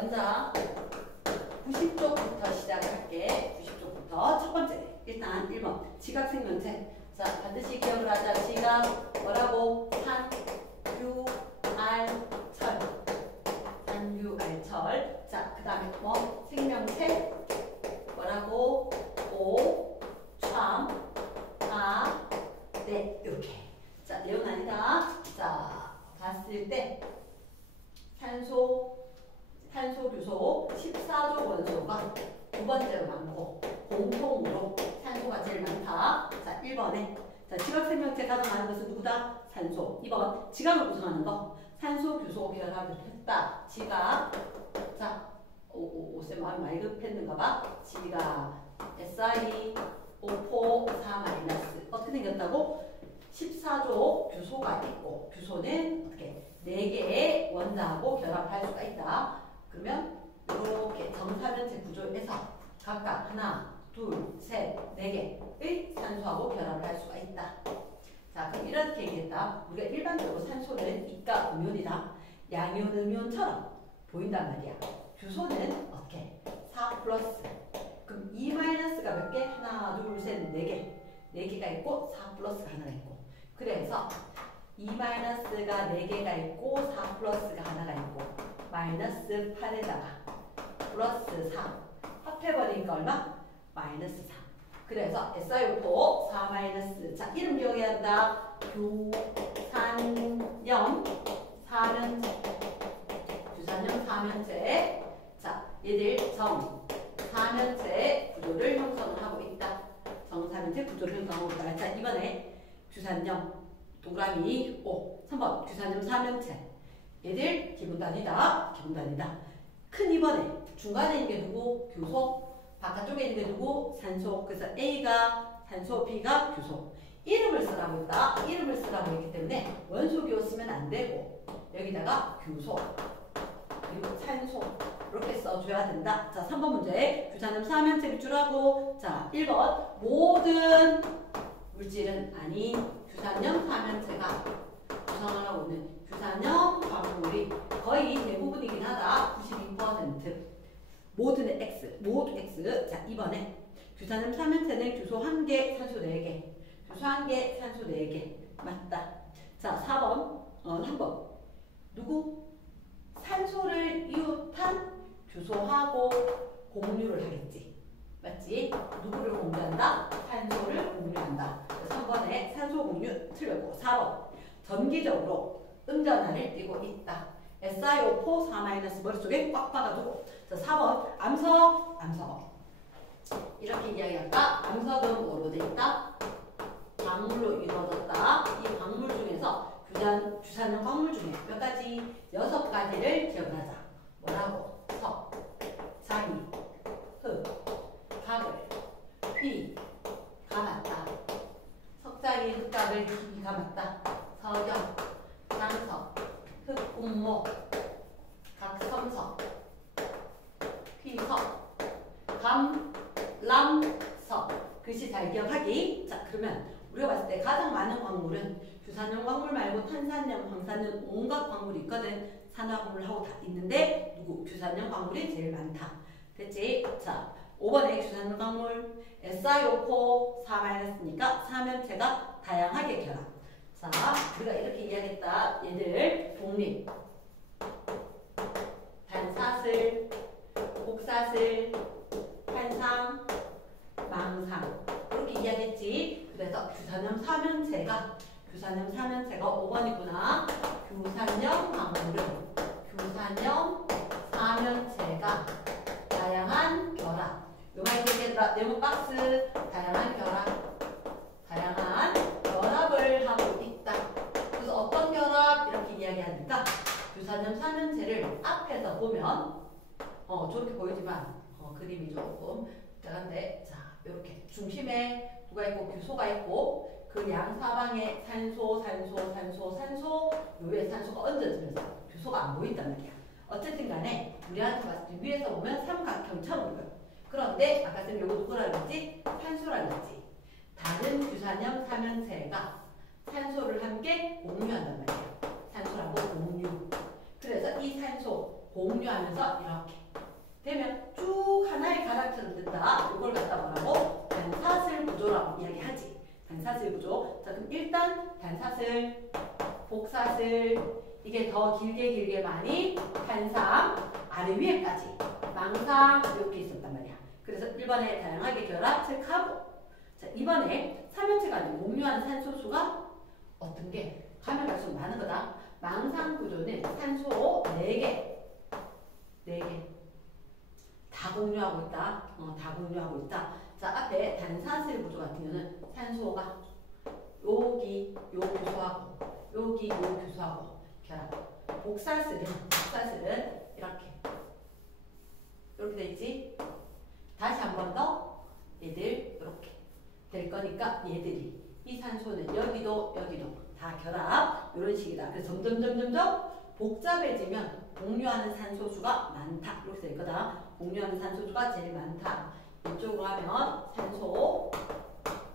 먼저 90쪽부터 시작할게. 90쪽부터 첫 번째 일단 1번 지각생명체. 자 반드시 기억을 하자. 지각 뭐라고? 산유알철. 산유알철. 자 그 다음에 뭐 생명체 뭐라고? 오, 참, 아, 네 이렇게. 자 내용 아니다. 자 봤을 때 산소 규소 14조 원소가 두 번째로 많고 공통으로 산소가 제일 많다. 자 1번에 자 지각생명체 가장 많은 것은 누구다? 산소. 2번 지각을 구성하는 거 산소 규소 결합을 했다. 지각. 자 오쌤 마음이 많이 급했는가 봐. 지각 SiO4 4 마이너스 어떻게 생겼다고? 14조 규소가 있고 규소는 어떻게 4개의 원자하고 결합할 수가 있다. 그러면 이렇게 정사면체 구조에서 각각 하나, 둘, 셋, 4개의 산소하고 결합을 할 수가 있다. 자, 그럼 이렇게 얘기했다. 우리가 일반적으로 산소는 이가 음연이다. 양이온, 음연처럼 보인단 말이야. 규소는 어떻게? 4 플러스. 그럼 2 마이너스가 몇 개? 하나, 둘, 셋, 4개. 4개가 있고 4 플러스가 하나가 있고. 그래서 2 마이너스가 4개가 있고 4 플러스가 하나가 있고 마이너스 8에다가 플러스 4 합해버리니까 얼마? 마이너스 4. 그래서 SiO4 4 마이너스. 자 이름 기억해야 한다. 규산염 4면체. 규산염 4면체. 자 얘들 정 4면체 구조를 형성을 하고 있다. 정 4면체 구조를 형성하고 있다. 자 이번에 규산염 동그라미 5. 3번 규산염 4면체. 얘들 기분단위다. 기분단위다. 큰 2번에 중간에 있는 게 누구? 규소. 바깥쪽에 있는 게 누구? 산소. 그래서 A가 산소, B가 규소. 이름을 쓰라고 했다. 이름을 쓰라고 했기 때문에 원소기호 쓰면 안 되고 여기다가 규소 그리고 산소 이렇게 써줘야 된다. 자 3번 문제 규산염 4면체 밑줄하고 자 1번 모든 물질은 아닌 규산염 4면체가 구성을 하고 있는 규산염 광물이 거의 대부분이긴 하다. 92%. 모든의 X, 모두 X. 자, 이번에 규산염 3면체는 규소 1개, 산소 4개. 규소 1개, 산소 4개. 맞다. 자, 4번, 3번. 누구? 산소를 이웃한 규소하고 공유를 하겠지. 맞지? 누구를 공유한다? 산소를 공유한다. 3번에 산소 공유 틀렸고 4번 전기적으로 음전하를 띠고 있다. SiO4 4- 머릿속에 꽉 박아두고. 자 4번 암석 이렇게 이야기할까? 암석은 뭐로 돼 있다? 광물로 이루어졌다. 이 광물 중에서 규산염 광물 중에 몇 가지? 6가지를 기억하자. 뭐라고? 석, 장이, 흙, 각을, 휘, 감았다. 석장이 흙각을 휘 감았다. 석영, 장석, 흑운목, 각섬석, 휘석, 감람석. 글씨 잘 기억하기. 자 그러면 우리가 봤을 때 가장 많은 광물은 규산염 광물 말고 탄산염, 황산염 온갖 광물이 있거든. 산화광물하고 다 있는데 누구? 규산염 광물이 제일 많다. 됐지? 자 5번에 규산염 광물 SiO4 4-니까 4면체가 다양하게 결합. 자 우리가 이렇게 이야기했다. 얘들 독립, 단사슬, 복사슬, 환상, 망상 이렇게 이야기했지. 그래서 규산염 4면체가 5번이구나. 규산염 광물은 규산염 4면체가 다양한 결합. 요말 얘기했다. 네모 박스 다양한 결합을 하고 있다. 그래서 어떤 결합 이렇게 이야기하니까 규산염 4면체를 앞에서 보면 저렇게 보이지만 그림이 조금 작은데 자 이렇게 중심에 누가 있고 규소가 있고 그 양사방에 산소 요에 산소가 얹어지면서 규소가 안 보인단 말이야. 어쨌든 간에 우리한테 봤을 때 위에서 보면 삼각형처럼 보여. 그런데 아까 쌤이 이거 누구라 그랬지? 산소라 그랬지. 다른 규산염 4면체가 산소를 함께 공유한단 말이야. 산소라고 공유. 그래서 이 산소 공유하면서 이렇게 단사슬 구조. 자, 그럼 일단 단사슬, 복사슬, 이게 더 길게 많이 탄상, 아래 위에까지 망상 이렇게 있었단 말이야. 그래서 1번에 다양하게 결합 체크하고, 자, 2번에 삼연체가 아닌 공유하는 산소수가 어떤 게 가면 갈수록 많은 거다. 망상 구조는 산소 4개 다 공유하고 있다. 다 공유하고 있다. 자, 앞에 단사슬 구조 같은 경우는 산소가 여기 요 규소하고 여기 요 규소하고 결합. 복사슬은 이렇게 돼 있지. 다시 한 번 더 얘들 이렇게 될 거니까 얘들이 이 산소는 여기도 다 결합 이런 식이다. 그래서 점점 복잡해지면 공유하는 산소수가 많다. 이렇게 될 거다. 공유하는 산소수가 제일 많다. 이쪽으로 하면 산소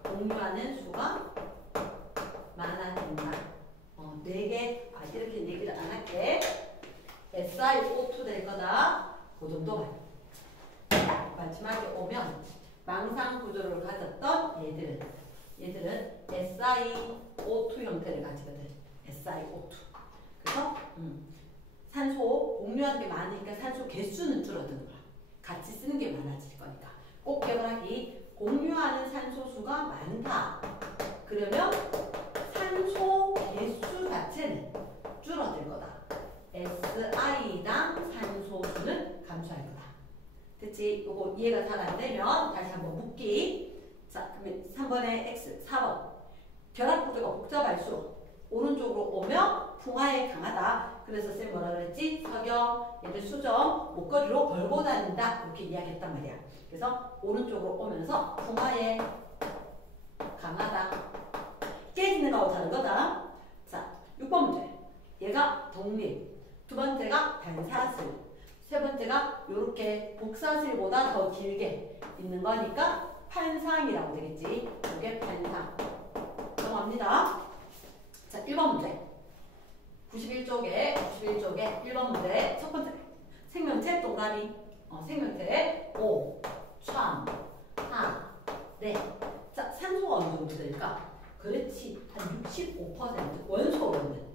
공유하는 수가 많아진다. 4개, 이렇게 얘기를 안 할게. SiO2 될 거다. 그 정도만. 마지막에 오면 망상 구조를 가졌던 얘들은 SiO2 형태를 가지거든. SiO2. 그래서 산소 공유하는 게 많으니까 산소 개수는 줄어드는 거야. 같이 쓰는 게 많아질 거니까. 꼭 기억하기. 공유하는 산소수가 많다. 그러면 산소 개수 자체는 줄어들 거다. SI당 산소수는 감소할 거다. 됐지? 요거 이해가 잘 안 되면 다시 한번 묻기. 자, 그러면 3번에 X, 4번. 결합 구조가 복잡할수록 오른쪽으로 오면 풍화에 강하다. 그래서 쌤 뭐라 그랬지? 석영, 얘들 수정, 목걸이로 걸고 다닌다. 이렇게 이야기했단 말이야. 그래서 오른쪽으로 오면서 풍화에 강하다. 깨지는 거하고 다른 거다. 자, 6번 문제. 얘가 독립. 두 번째가 단사슬. 세 번째가 이렇게 복사슬보다 더 길게 있는 거니까 판상이라고 되겠지. 이게 판상. 정합니다. 자, 1번 문제. 91쪽에 1번 문제. 첫 번째. 생명체 동그라미. 생명체 O, 참, 하, 네. 자, 산소가 어느 정도 될까? 그렇지. 한 65% 원소로는.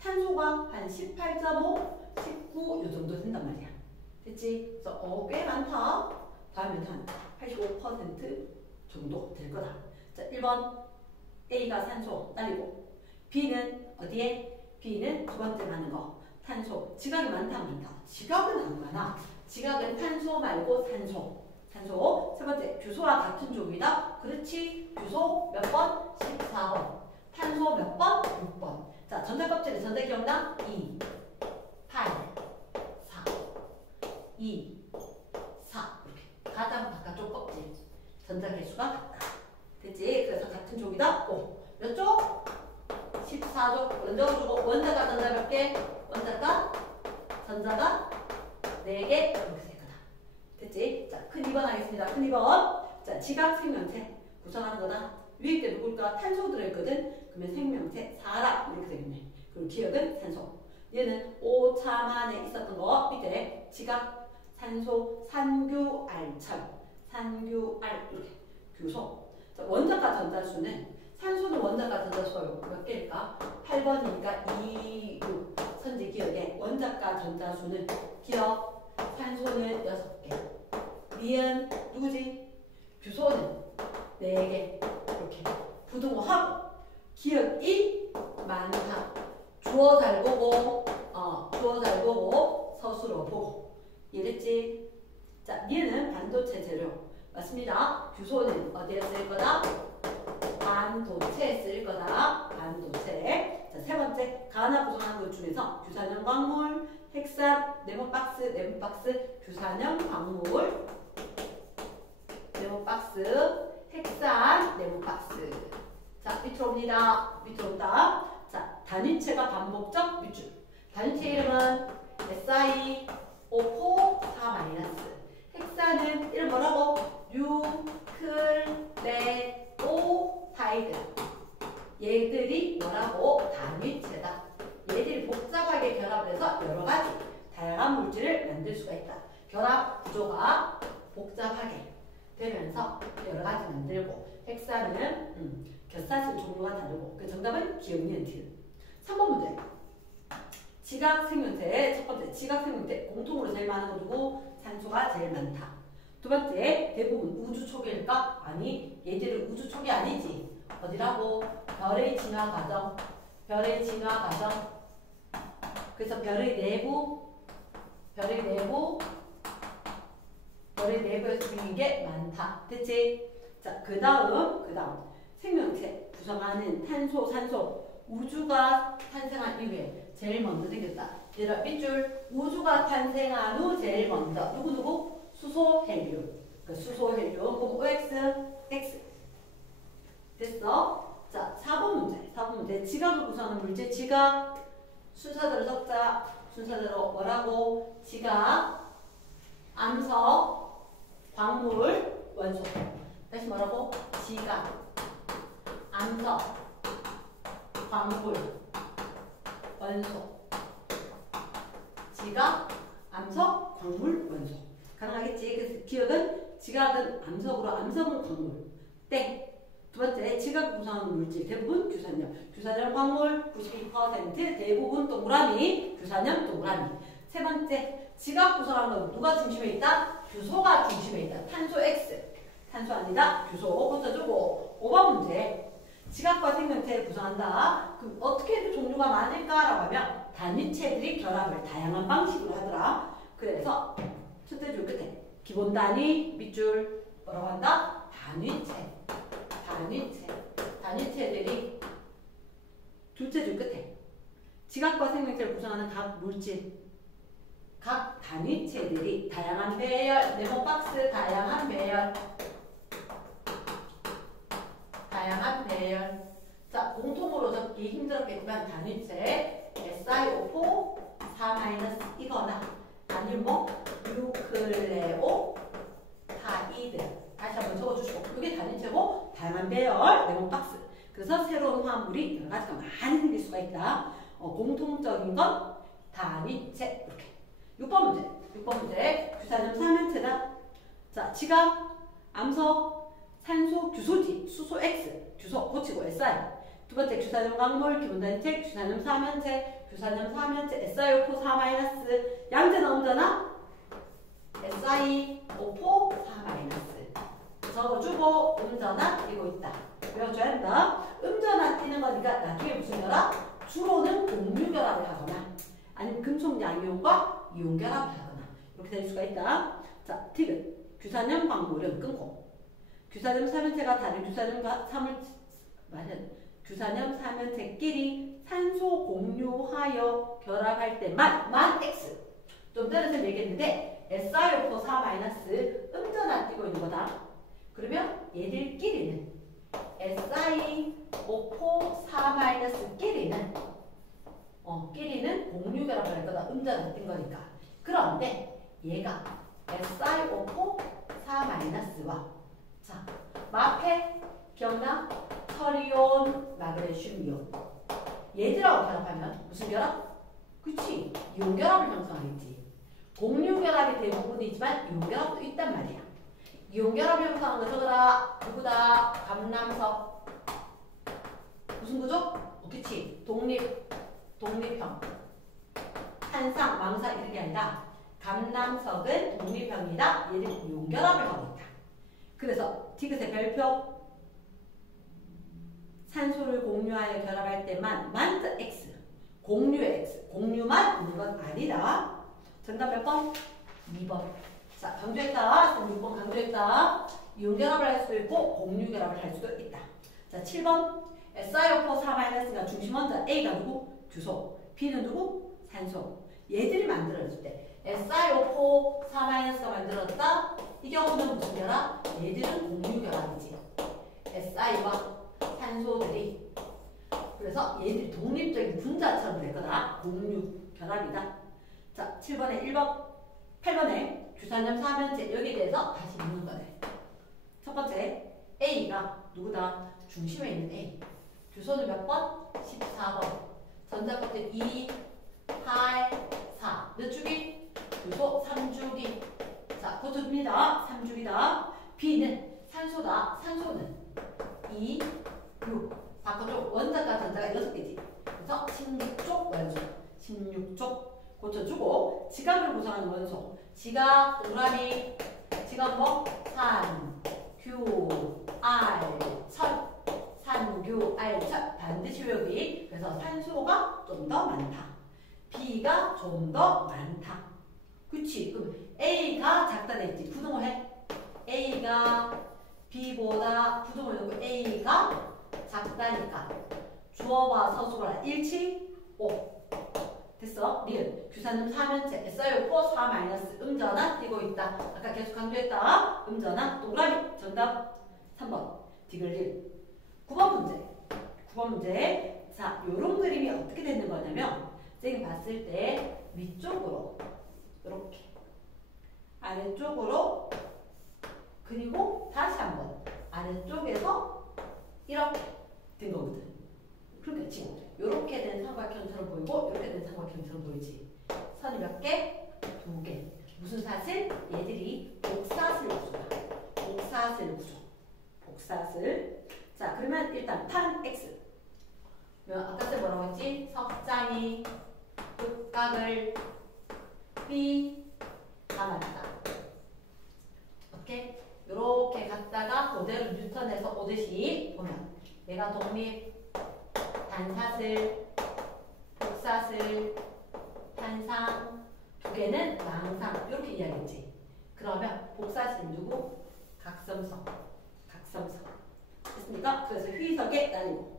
탄소가 한 18.5, 19 요 정도 된단 말이야. 됐지? 그래서 꽤 많다. 다음에 한 85% 정도 될 거다. 자, 1번 A가 산소 딸리고 B는 어디에? B는 두 번째 많은 거. 탄소. 지각이 많다 안 많다? 지각은 안 많아. 지각은 탄소 말고 산소. 세 번째 규소와 같은 종이다. 그렇지. 규소 몇 번? 14번. 탄소 몇 번? 6번. 자, 전자껍질의 전자 기억나? 2, 8, 4, 2, 4 이렇게 가장 바깥쪽 껍질 전자 개수가 같다. 됐지? 그래서 같은 쪽이다. 몇 쪽? 14쪽. 원적어주고 원자가 전자 몇 개? 전자가 4개 이렇게 될 거다. 됐지? 자, 큰 2번 하겠습니다. 큰 2번. 자, 지각 생명체 구성하는 거다. 위에 때 누굴까? 탄소 들어있거든. 그러면 생명체, 사람 이렇게 되겠네. 그리고 기억은 산소. 얘는 오참 안에 있었던 거 밑에 지각, 산소, 산규알처럼 산규알 이렇게 규소. 자, 원자가 전자수는 산소는 원자가 전자수가 몇 개일까? 8번이니까 2, 6 선지 기억에 원자가 전자수는 기억, 산소는 6개. 니은 누구지? 규소는 4개. 이렇게 부등호하고 기억이 많다. 주어 잘 보고 서술어 보고 이랬지? 자, 얘는 반도체 재료 맞습니다. 규소는 어디에 쓸 거다? 반도체에 쓸 거다. 반도체. 자, 세 번째 가나 구성하는 것 중에서 규산형 광물, 핵산, 네모박스, 규산형 광물, 네모박스, 핵산, 네모박스. 자, 밑으로 옵니다. 밑으로 온다. 자, 단위체가 반복적 밑줄. 단위체 이름은 SiO4 4-. 핵산은 이름 뭐라고? 뉴클레오타이드. 얘들이 뭐라고? 단위체다. 얘들이 복잡하게 결합해서 여러 가지 다양한 물질을 만들 수가 있다. 결합 구조가 복잡하게 되면서 여러 가지 만들고 핵산은 곁사슬 종류가 다르고. 그 정답은 기억, 니은, 티읕. 3번 문제. 지각 생명체. 첫 번째 지각 생명체 공통으로 제일 많은 거 누구? 산소가 제일 많다. 두 번째 대부분 우주 초기일까? 아니, 얘들은 우주 초기 아니지. 어디라고? 별의 진화 과정. 별의 진화 과정. 그래서 별의 내부에서 생긴 게 많다. 됐지? 자, 그 다음 생명체 구성하는 탄소, 산소. 우주가 탄생한 이후에 제일 먼저 생겼다. 얘들아, 밑줄 우주가 탄생한 후 제일 먼저 누구? 수소, 헬륨. 그 수소, 헬륨. 그럼 OX, X. 됐어? 자, 4번 문제. 지각을 구성하는 물질. 지각 순서대로 적자. 순서대로 뭐라고? 지각, 암석, 광물, 원소. 다시 뭐라고? 지각, 암석, 광물, 원소. 지각, 암석, 광물, 원소. 가능하겠지? 그래서 기억은 지각은 암석으로, 암석은 광물. 땡. 두 번째, 지각 구성하는 물질. 대부분 규산염. 규산염 광물 92%, 대부분 동그라미, 규산염 동그라미. 세 번째, 지각 구성하는 건 누가 중심에 있다? 규소가 중심에 있다. 탄소 X. 탄소 아니다. 규소. 붙여주고. 5번 문제. 지각과 생명체를 구성한다. 그럼 어떻게 종류가 많을까라고 하면 단위체들이 결합을 다양한 방식으로 하더라. 그래서 첫째 줄 끝에 기본 단위, 밑줄 뭐라고 한다? 단위체들이 둘째 줄 끝에 지각과 생명체를 구성하는 각 물질, 각 단위체들이 다양한 배열, 네모 박스 다양한 배열. 자, 공통으로 적기 힘들었겠지만 단위체 SiO4 4- 이거나 아니면 뭐 뉴클레오 타이드. 다시 한번 적어주시고, 이게 단위체고 다양한 배열, 네모 박스. 그래서 새로운 화합물이 여러 가지가 많이 생길 수가 있다. 공통적인 건 단위체. 이렇게. 6번 문제. 규산염 3연체다. 자, 지각, 암석, 산소, 규소지, 수소 X, 규소 고치고 SI. 두 번째 규산염 광물, 기본 단위체, 규산염 3연체, SiO4 4-. 양자나 음자나? SiO4 4-. 적어주고 음전화 띄고 있다. 외워줘야 한다. 음전화 띄는 거니까 나중에 무슨 결합? 주로는 공유 결합을 하거나 아니면 금속 양이온과 이온 결합을 하거나 이렇게 될 수가 있다. 자, 팁은 규산염 광물은 끊고 규산염 3연체가 다른 규산염 3연체끼리 산소 공유하여 결합할 때만 X. 좀 전에 선생님이 얘기했는데 SiO4 4- 음전화 띄고 있는 거다. 그러면 얘들끼리는 SiO4 4- 끼리는 공유 결합을 할 거다. 음전화 띈 거니까. 그런데 얘가 SiO4 4-와 자, 마페, 기억나? 철이온, 마그네슘이온. 얘들하고 결합하면 무슨 결합? 그치, 이온 결합을 형성하겠지. 공유 결합이 대부분이지만 이온 결합도 있단 말이야. 이온 결합 형성한 거 적어라. 누구다? 감남석. 무슨 구조? 그치, 독립형. 한상, 망상 이런 게 아니라 감남석은 독립형이다. 얘는 이온 결합을 하고 있다. 그래서 디귿의 별표 산소를 공유하여 결합할 때만 X. 공유의 X. 공유만 있는 건 아니다. 정답 몇 번? 2번. 자, 강조했다. 6번 강조했다. 이온 결합을 할 수도 있고 공유 결합을 할 수도 있다. 자, 7번. SiO4 4-가 중심 원자. A가 누구? 규소. B는 누구? 산소. 얘들이 만들어질 때 SiO4 4-가 만들었다. 이 경우는 무슨 결합? 얘들은 공유 결합이지. Si와 산소들이. 그래서 얘들이 독립적인 분자처럼 될 거다. 공유 결합이다. 자, 7번에 1번, 8번에 규산염 4면체 여기에 대해서 다시 묻는 거네. 첫 번째, A가 누구다? 중심에 있는 A. 규소는 몇 번? 14번. 전자껍질 2, 8, 4. 몇 주기? 규소 3주기. 자, 고쳐줍니다. 3주기다. B는 산소다. 산소는 2, 6. 바꿔줘. 원자가 전자가 6개지. 그래서 16쪽 원소. 16쪽 고쳐주고 지각을 구성하는 원소. 지각, 동그라미. 지각 뭐? 산, 규, 알, 철. 산, 규, 알, 철. 반드시 외우기. 그래서 산소가 좀 더 많다. B가 좀 더 많다. 그치? 그럼 A가 작다 됐지. 부동을 해. A가 B보다 부동을 넣고 A가 작다니까. 주어와 서술어라. 일치? 오. 됐어? 리을. 규산음 4면체. SIO4 4- 음전화 띄고 있다. 아까 계속 강조했다. 음전화 동그라미. 정답 3번. 디귿리을. 9번 문제. 9번 문제. 자, 요런 그림이 어떻게 되는 거냐면 쌤이 봤을 때 위쪽으로 이렇게 아래쪽으로 그리고 다시 한번 아래쪽에서 이렇게 된 거거든. 그러니까 지금 이렇게 된 삼각형처럼 보이고 이렇게 된 삼각형처럼 보이지. 선이 몇 개? 2개. 무슨 사슬? 얘들이 복사슬 구조야. 복사슬 구조. 복사슬. 자, 그러면 일단 판 X. 아까 때 뭐라고 했지? 석장이 극각을 B 감았다. 오케이? 요렇게 갔다가 그대로 뉴턴에서 오듯이 보면 얘가 독립, 단사슬, 복사슬, 탄상, 두 개는 망상 이렇게 이야기했지. 그러면 복사슬이 누구? 각성석. 각성석. 됐습니까? 그래서 휘석에 날리고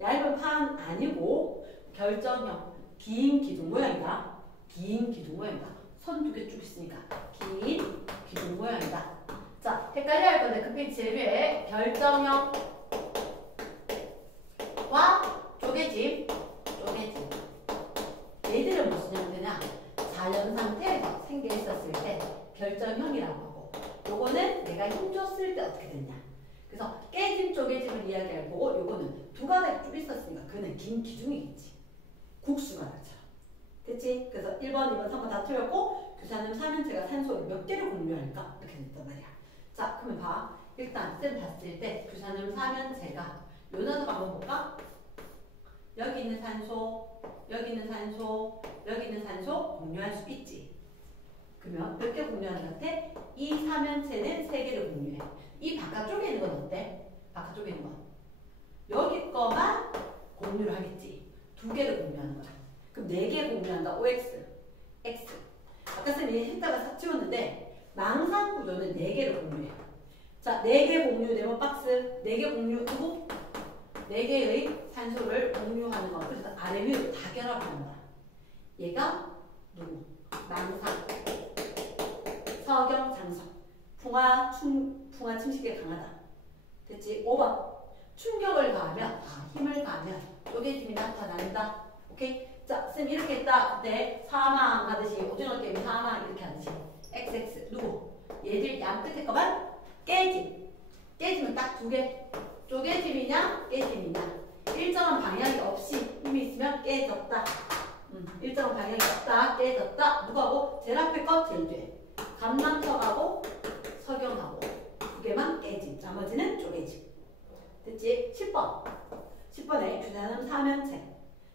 얇은 판 아니고 결정형 긴 기둥 모양이다. 긴 기둥 모양이다. 선 두 개 쭉 있으니까 긴 기둥 모양이다. 자, 헷갈려 할 건데 그 페이지 제일 위에 결정형과 쪼개짐, 쪼개짐. 얘들은 무슨 형태냐? 자연 상태에서 생겨 있었을 때 결정형이라고 하고, 요거는 내가 힘줬을 때 어떻게 됐냐? 그래서 깨짐, 쪼개짐을 이야기할 거고, 요거는 두 가닥이 쭉 있었으니까 그는 긴 기둥이겠지. 국수가닥처럼. 됐지? 그래서 1번, 2번, 3번 다 틀렸고, 규산음 4면체가 산소를 몇 개를 공유할까? 이렇게 됐단 말이야. 자, 그러면 봐. 일단 쌤 봤을 때 규산음 4면체가 요 녀석 한번 볼까? 여기 있는 산소, 여기 있는 산소, 여기 있는 산소 공유할 수 있지. 그러면 몇 개 공유하는 것 같아? 이 4면체는 3개를 공유해. 이 바깥쪽에 있는 건 어때? 바깥쪽에 있는 건 여기 거만 공유를 하겠지. 2개를 공유하는 거야. 그럼 4개 공유한다. OX, X. 아까 쌤이 했다가 싹 지웠는데 망상 구조는 4개를 공유해. 자, 4개 공유되면 박스, 4개 공유 두고 4개의 산소를 공유하는 거. 그래서 아래 위로 다 결합하는 거야. 얘가 누구? 망상, 서경, 장석. 풍화 침식에 강하다. 됐지? 5번. 충격을 가하면, 힘을 가하면 쪼개짐이 나타난다. 오케이? 자, 쌤 이렇게 했다. 그때 사망 하듯이, 오징어 게임 사망 이렇게 하듯이. XX. 누구? 얘들 양 끝에 거만 깨짐. 깨짐은 딱 2개. 쪼개짐이냐, 깨짐이냐. 일정한 방향이 없이 힘이 있으면 깨졌다. 일정한 방향이 없다, 깨졌다. 누가고? 제일 앞에 거, 제일 뒤에. 감남석하고 석영하고 2개만 깨짐. 나머지는 쪼개짐. 됐지? 10번. 10번에 규산음 4면체.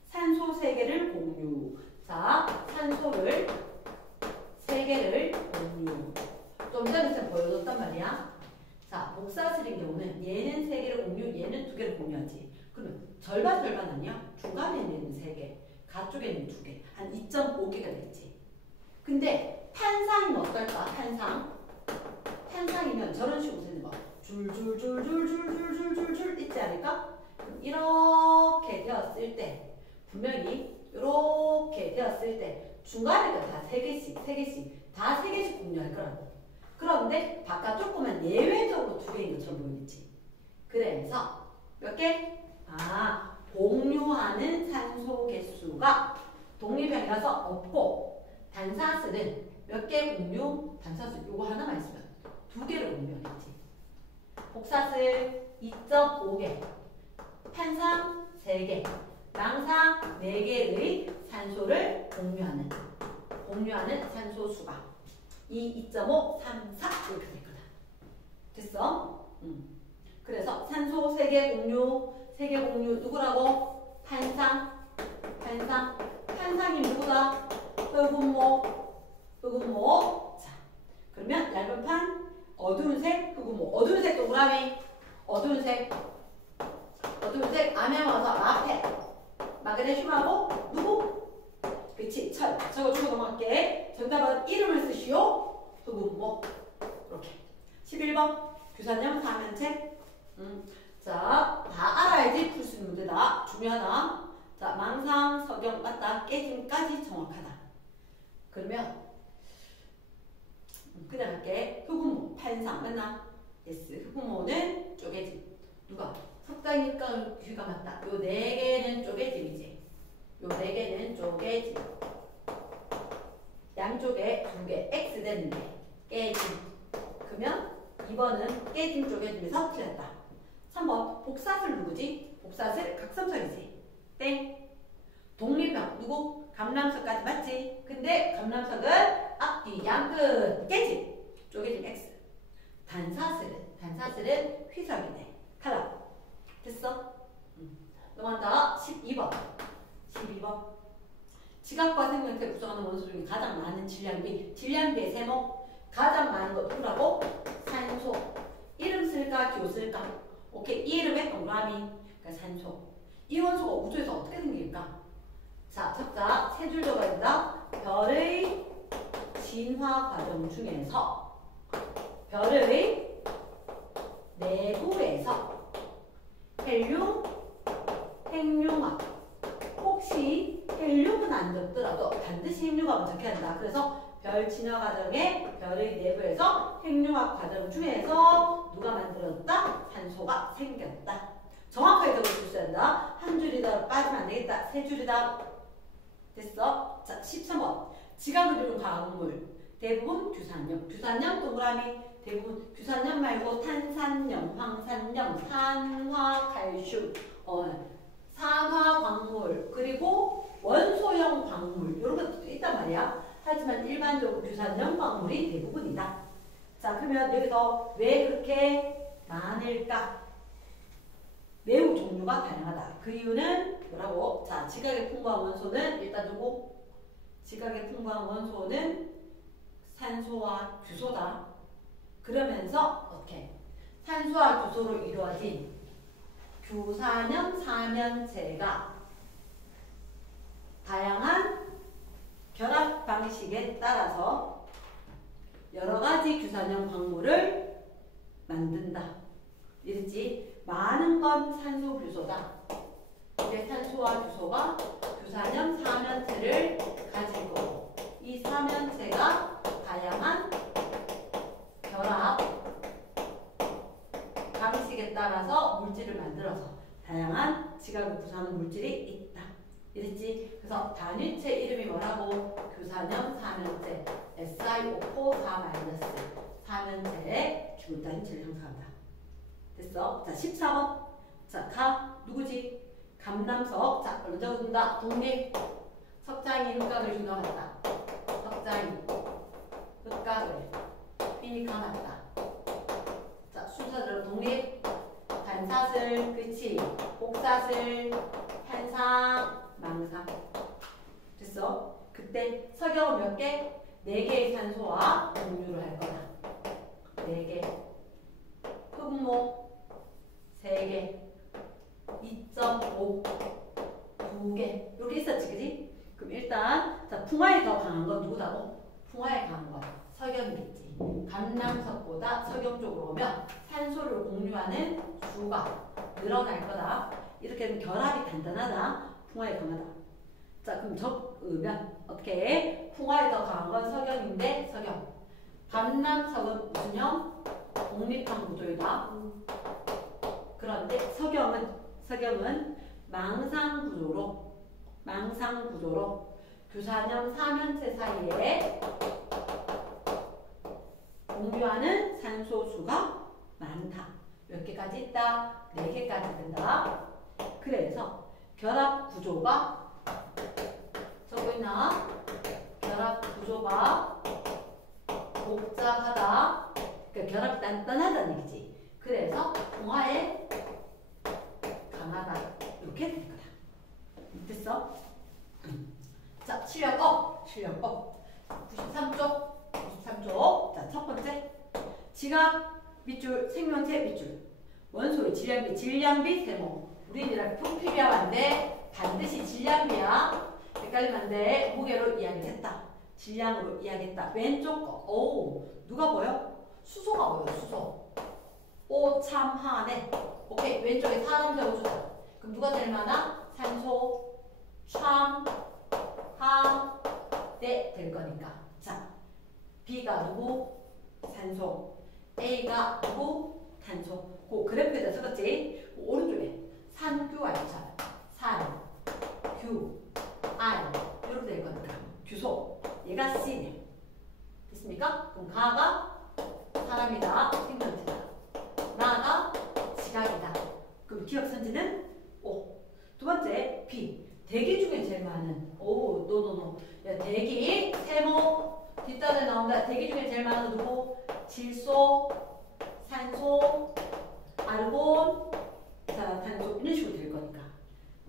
산소 3개를 공유. 자, 산소를 3개를 공유. 좀 전에 쌤 보여줬단 말이야. 자, 복사슬인 경우는 얘는 3개를 공유, 얘는 2개를 공유하지. 그러면 절반 아니야? 중간에 있는 3개, 가쪽에 있는 2개. 한 2.5개가 되겠지. 근데 탄상이면 어떨까? 탄상이면 저런 식으로 되는 거. 줄줄줄줄줄줄줄줄 있지 않을까? 그럼 이렇게 되었을 때 분명히 이렇게 되었을 때 중간에 다 3개씩 다 3개씩 공유할 거라고. 그런데 바깥쪽 보면 예외적으로 2개인 것처럼 보이겠지. 그래서 몇 개? 공유하는 산소 개수가 독립형이라서 없고, 단사슬은 몇 개 공유? 단사슬 요거 하나만 있으면 2개를 공유하겠지. 복사슬 2.5개, 탄상 3개, 망상 4개의 산소를 공유하는 산소수가 2.5, 3, 4 이렇게 될 거다. 됐어? 그래서 산소 3개 공유, 세계 공유 누구라고? 탄산. 탄산이 누구다? 흑운모. 자, 그러면 얇은 판, 어두운 색, 흑운모. 어두운 색 동그라미. 어두운 색 암염화서 앞에 마그네슘하고 누구? 그치, 철. 적어주고 넘어갈게. 정답은 이름을 쓰시오. 흑운모. 이렇게. 11번 규산염 사면체. 자, 다 알아야지 풀 수 있는 문제다. 중요하다. 자, 망상, 석영 맞다. 깨짐까지 정확하다. 그러면 그냥 할게. 흑운모, 판상 맞나? 예스. 흑운모는 쪼개짐. 누가? 석장이니까 귀가 맞다. 요 4개는 쪼개짐이지. 요 4개는 쪼개짐. 양쪽에 2개 X 됐는데 깨짐. 그러면 2번은 깨짐 쪼개짐에서 틀렸다. 3번 복사슬 누구지? 복사슬 각섬석이지. 땡. 독립형 누구? 감람석까지 맞지? 근데 감람석은 앞뒤 양끝 깨짐. 쪼개짐 X. 단사슬은 휘석이네. 탈락. 됐어? 넘어간다. 12번. 지각과 생명체 구성하는 원소 중에 가장 많은 질량비의 세모. 가장 많은 거 누구라고? 산소. 이름 쓸까? 기호 쓸까? 오케이. 이 이름에 동그라미. 그러니까 산소. 이 원소가 우주에서 어떻게 생길까? 자, 적자 3줄 적어야 된다. 별의 진화 과정 중에서 별의 내부에서 핵융합. 혹시 핵융은 안 적더라도 반드시 핵융합은 적혀야 한다. 그래서 별 진화 과정에 별의 내부에서 핵융합 과정 중에서 누가 만들었다? 산소가 생겼다. 정확하게 적어주셔야 한다. 한 줄이다 빠지면 안 되겠다. 3줄이다. 됐어? 자, 13번. 지각을 이루는 과학물. 대부분 규산염 동그라미. 대부분 규산염 말고 탄산염, 황산염, 산화, 칼슘, 산화 광물, 그리고 원소형 광물 이런 것도 있단 말이야. 하지만 일반적으로 규산염 광물이 대부분이다. 자, 그러면 여기서 왜 그렇게 많을까? 매우 종류가 다양하다. 그 이유는 뭐라고? 자, 지각에 풍부한 원소는 일단 누구? 지각에 풍부한 원소는 산소와 규소다. 그러면서 어떻게? 산소와 규소로 이루어진 규산염 사면체가 다양한 결합 방식에 따라서 여러 가지 규산염 광물을 만든다. 이랬지? 많은 건 산소 규소다. 이제 산소와 규소가 규산염 사면체를 가지고 이 사면체가 다양한 결합 방식에 따라서 물질을 만들어서 다양한 지각을 구성하는 물질이 있다. 이랬지? 그래서 단위체 이름이 뭐라고? 규산염 사면체 SiO4 사면체의 기본 단위체를 형성한다. 됐어? 자, 14번. 자, 누구지? 감람석. 자, 얼른 적어둔다. 독립. 석장이 흑각을 준화했다. 석장이 흑각을 삐감았다. 자, 순서대로 독립, 단사슬, 그치? 복사슬, 탄상, 망상. 됐어? 그때 석영은 몇 개? 4개의 산소와 공유를 할 거다. 4개. 흑모 3개. 2.5 2개. 이렇게 있었지, 그지? 그럼 일단 자, 풍화에 더 강한 건 누구다고? 풍화에 강한 건 석영이겠지. 감람석보다 석영 쪽으로 오면 산소를 공유하는 수가 늘어날 거다. 이렇게 되면 결합이 단단하다. 풍화에 강하다. 자, 그럼 적으면 어떻게 해? 풍화에 더 강한 건 석영인데 석영. 감람석은 무슨 형? 독립한 구조이다. 그런데 석영은 망상 구조로 규산염 사면체 사이에 공유하는 산소수가 많다. 몇 개까지 있다? 4개까지 된다. 그래서 결합 구조가 적어있나? 결합 구조가 복잡하다. 그러니까 결합이 단단하다는 얘기지. 그래서 풍화에 강하다. 이렇게 될 거다. 됐어? 자, 실력업. 93쪽. 자, 첫 번째. 지각, 밑줄, 생명체, 밑줄. 원소의 질량비, 세모. 우리는 이렇게 분필이야만데 반드시 질량비야. 헷갈리면 안 돼. 무게로 이야기했다. 질량으로 이야기했다. 왼쪽 거. 오, 누가 보여? 수소가 보여, 수소. 오, 참, 하네. 오케이, 왼쪽에 사람 적어주자. 그럼 누가 제일 많아? 산소, 참, 하, 네, 될 거니까. 자, B가 누구? 산소. A가 누구? 탄소. 그 그래프에다 적었지? 오른쪽에 산규 알잖아. 산, 규, 알. 이렇게 될 거니까. 규소. 얘가 C네. 됐습니까? 그럼 가가 사람이다. 생명체다. 나가 지각이다. 그럼 기억 선지는 O. 두 번째 B. 대기 중에 제일 많은. 오, 노. 야, 대기, 세모, 뒷단에 나온다. 대기 중에 제일 많은 거 누구? 질소, 산소, 아르곤, 자, 탄소. 이런 식으로 될 거니까.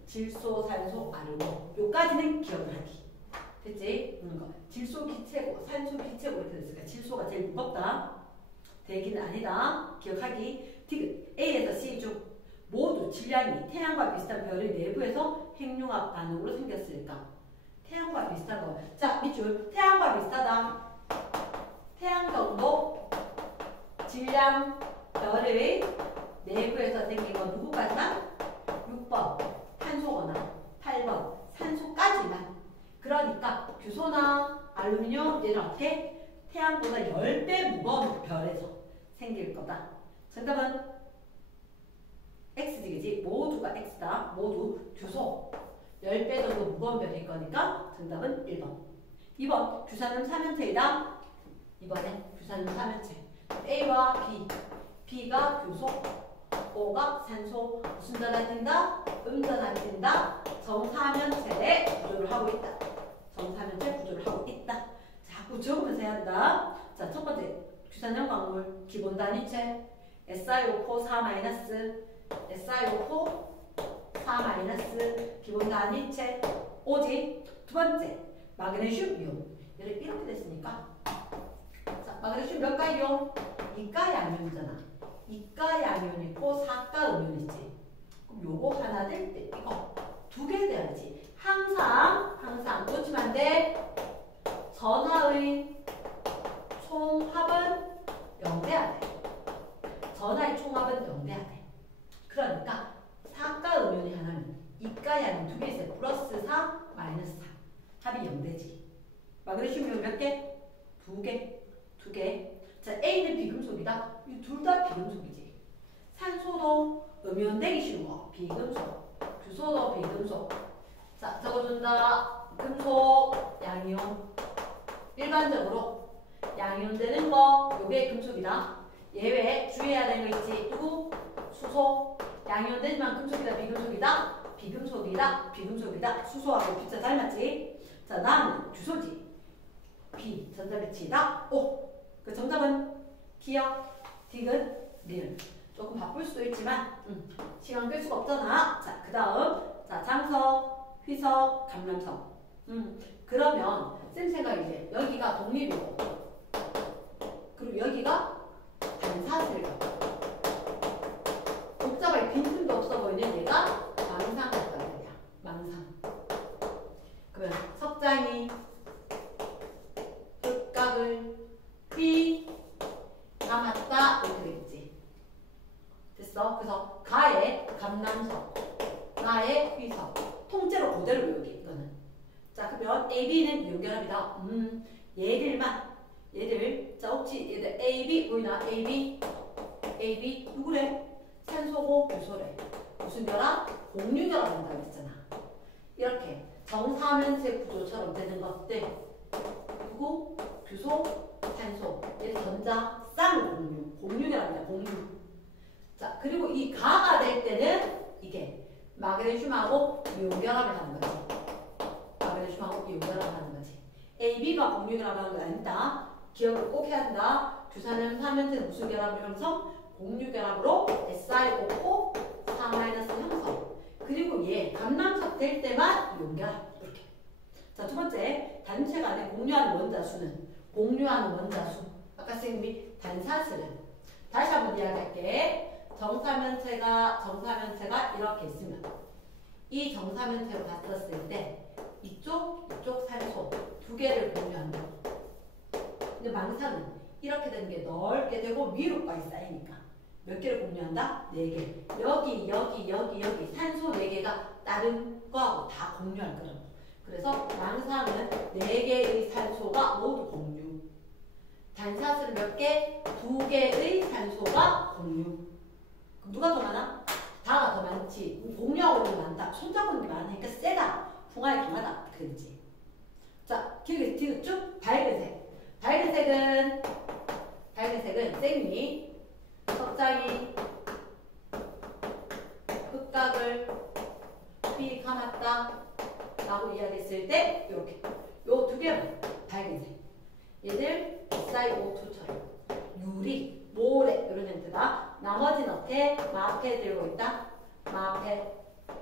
질소, 산소, 아르곤. 요까지는 기억을 하기. 됐지? 질소 기체고, 산소 기체고 이렇게 됐으니까 질소가 제일 무겁다. 대기는 아니다. 기억하기. 디귿. A에서 C 중 모두 질량이 태양과 비슷한 별의 내부에서 핵융합 반응으로 생겼을까? 태양과 비슷한 거. 자, 밑줄. 태양과 비슷하다. 태양 정도 질량 별의 내부에서 생긴 건 누구까지만? 6번 탄소거나 8번 산소까지만. 그러니까 규소나 알루미늄 얘는 어떻게? 태양보다 10배 무거운 별에서 생길 거다. 정답은 X지겠지? 모두가 X다. 모두 규소 10배 정도 무거운 별일 거니까 정답은 1번. 2번 규산음 3연체이다. 이번에 규산음 3연체. A와 B. B가 규소, O가 산소. 무슨 전환 뛴다? 음전환 뛴다. 정사면체의 구조를 하고 있다. 정사면체 구조를 하고 있다. 자꾸 적으면서 해야 한다. 자, 첫 번째 규산염 광물 기본 단위체 SiO4 4- SiO4 4- 기본 단위체 오지. 두 번째 마그네슘 이온. 얘를 이렇게 됐으니까 자, 마그네슘 몇 가 이온? 2가 양이온이잖아. 2가 양이온이고 4가 음이온이지. 그럼 요거 하나 될 때 이거 두 개 돼야지. 항상 놓치면 안 돼. 전하의 총합은 0돼야 돼. 전하의 총합은 0돼야 돼. 그러니까 4가 음이온이 하나는 2가 양이 두 개 있어요. 플러스 4, 마이너스 4. 합이 0되지. 마그네슘 이온 몇 개? 두 개. 자, A는 비금속이다. 이 둘 다 비금속이지. 산소도 음이온 되기 쉬운 거. 비금속. 규소도 비금속. 자, 적어준다. 금속, 양이온. 일반적으로 양이온 되는 거 요게 금속이다. 예외 주의해야 되는 거 있지. 누구? 수소. 양이온 되지만 금속이다. 비금속이다. 수소하고 비자 닮았지. 자, 나는 규소지. B 전자배치이다. O. 그 정답은 기억, 디귿, 리을. 조금 바쁠 수도 있지만 시간 끌 수가 없잖아. 자, 그 다음 자, 장석, 휘석, 감람석. 그러면 쌤 생각이지. 여기가 독립이고 그리고 여기가 반사슬. 복잡하게 빈틈도 없어 보이는 얘가 망상 같단 말이야. 망상. 그러면 석장이 흑각을 휘 감았다 이렇게 되겠지. 됐어? 그래서 가의 감남석, 나의 휘석. 통째로 그대로 외우기 이거는. 자, 그러면 A, B는 이온결합이다. 얘들 자, 혹시 얘들 A, B 보이나? A, B 누구래? 산소고 규소래. 무슨 결합? 공유결합 한다고 했잖아. 이렇게 정사면체 구조처럼 되는 것들 누구? 규소, 산소. 얘 전자, 쌍 공유결합이다. 공유. 자, 그리고 이 가가 될 때는 이게 마그네슘하고 이온결합을 하는 거지. 마그네슘하고 이온결합을 하는 거지. A, B가 공유결합을 하는 거 아니다. 기억을 꼭 해야 한다. 규산염 3연체는 무슨 결합을 형성? 공유결합으로 SiO4 4- 형성. 그리고 얘 감람석 될 때만 이용결합. 이렇게. 자, 두 번째, 단체 간에 공유하는 원자수는 공유하는 원자수. 아까 선생님이 단사슬은 다시 한번 이야기할게. 정사면체가 이렇게 있으면 이 정사면체로 봤었을 때 이쪽 산소 두 개를 공유한다. 근데 망상은 이렇게 되는 게 넓게 되고 위로까지 쌓이니까 몇 개를 공유한다? 4개. 여기 산소 4개가 다른 거하고 다 공유할 거라고. 그래서 망상은 4개의 산소가 모두 공유. 단사슬은 몇 개? 2개의 산소가 공유. 그럼 누가 더 많아? 다가 더 많지. 공유하고 있는 게 많다. 손잡고 있는 게 많으니까 세다. 풍화에 강하다. 그랬지. 자, 뒤로 쭉 밝은색. 밝은색은 쌤이 석장이 흑각을 휘 감았다 라고 이야기했을 때 이렇게 요 두 개만 밝은색. 얘들 SiO2처럼 유리, 모래 이런 형태다. 나머지는 어때? 마페 들고 있다. 마페.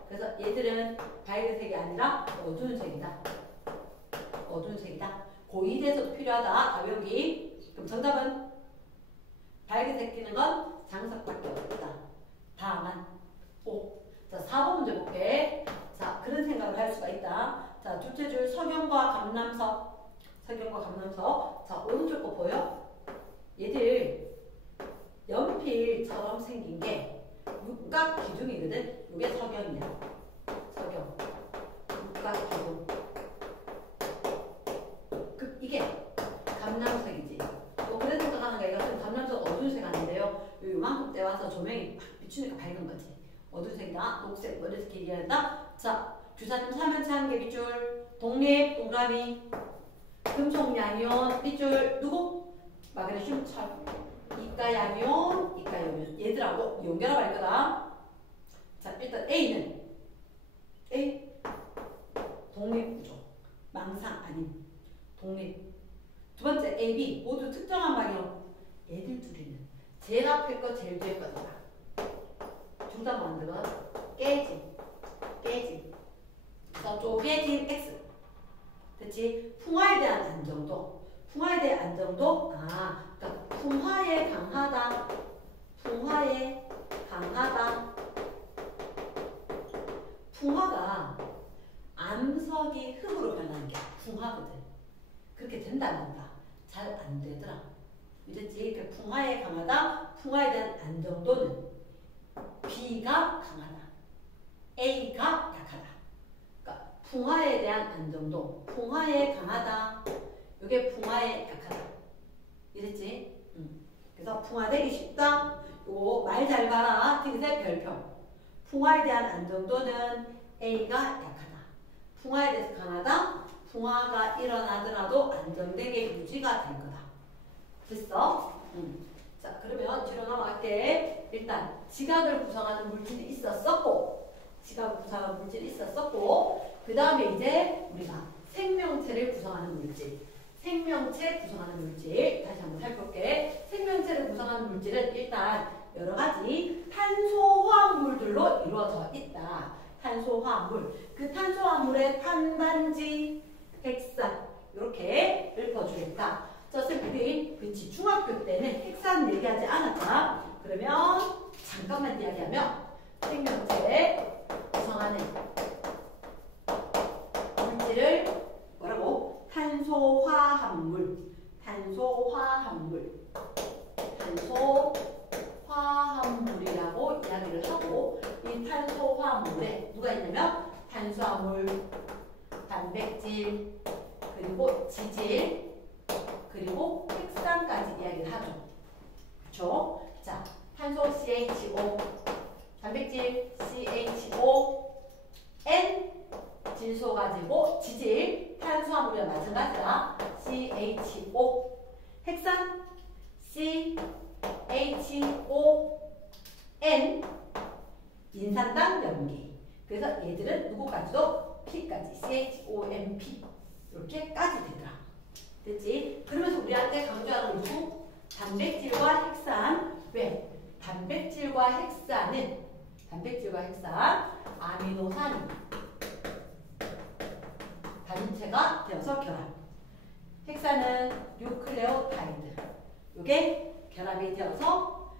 그래서 얘들은 밝은색이 아니라 어두운 색이다. 어두운 색이다. 고2에서도 필요하다. 가벼우기. 그럼 정답은 밝은색 띄는 건 장석밖에 없다. 다만 O. 자, 4번 문제 볼게. 자, 그런 생각을 할 수가 있다. 자, 둘째 줄 석영과 감람석. 자, 오른쪽 거 보여? 얘들 연필처럼 생긴 게 육각 기둥이거든. 이게 석영이야. 석영. 육각 기둥. 이게 감람색이지. 그런 생각하는 게 이것은 감람색 어두운 색 아닌데요. 요만큼 때 와서 조명이 막 비추니까 밝은 거지. 어두운 색이다. 녹색, 뭐 이렇게 얘기한다. 자, 주사님 사면체 한 개 빗줄. 독립, 동그라미. 금속 양이온, 빗줄. 누구? 마그네슘, 철. 이가 양이온, 이가 양이온. 얘들하고 연결할 거다. 자, 일단 A는 A 독립구조. 망상 아닌 독립. 두 번째 A, B 모두 특정한 방향. 얘들 둘이는 제일 앞에 거 제일 뒤에 거다. 둘 다 만들어 깨짐. 그래서 쪼개진 X. 그렇지? 풍화에 대한 안정도. 그러니까 풍화에 강하다. 풍화가 암석이 흙으로 변하는 게 풍화거든. 그렇게 된다 안 된다? 잘 안 되더라. 이랬지? 그 풍화에 강하다. 풍화에 대한 안정도는 B가 강하다. A가 약하다. 그러니까 풍화에 대한 안정도. 풍화에 강하다. 이게 풍화에 약하다. 이랬지? 그래서 풍화되기 쉽다. 요거 말 잘 봐라. 딩셋 별표. 풍화에 대한 안정도는 A가 약하다. 풍화에 대해서 강하다. 풍화가 일어나더라도 안정되게 유지가 될 거다. 됐어? 자, 그러면 뒤로 넘어갈게. 일단 지각을 구성하는 물질이 있었었고, 그 다음에 이제 우리가 생명체를 구성하는 물질. 다시 한번 살펴볼게. 생명체를 구성하는 물질은 일단 여러 가지 탄소화합물들로 이루어져 있다. 탄소화합물. 그 탄소화합물의 탄단지, 핵산 이렇게 읊어주겠다. 자, 선생님 그치 중학교 때는 핵산 얘기하지 않았다. 그러면 잠깐만 이야기하면 생명체에 구성하는 물질을 뭐라고? 탄소화합물이라고 이야기를 하고, 이 탄소화합물에 누가 있냐면 탄수화물, 단백질, 그리고 지질, 그리고 핵산까지 이야기를 하죠. 그렇죠? 자, 탄소 CHO, 단백질 CHO, N 질소 가지고 지질, 탄수화물이랑 마찬가지다. CHO, 핵산 CHON, 인산당 염기. 그래서 얘들은 누구까지도 P까지, CHOMP 이렇게까지 되더라. 됐지? 그러면서 우리한테 강조하는 누구? 단백질과 핵산. 왜? 단백질과 핵산은 단백질과 핵산, 아미노산이 단위체가 되어서 결합. 핵산은 뉴클레오타이드. 이게 결합이 되어서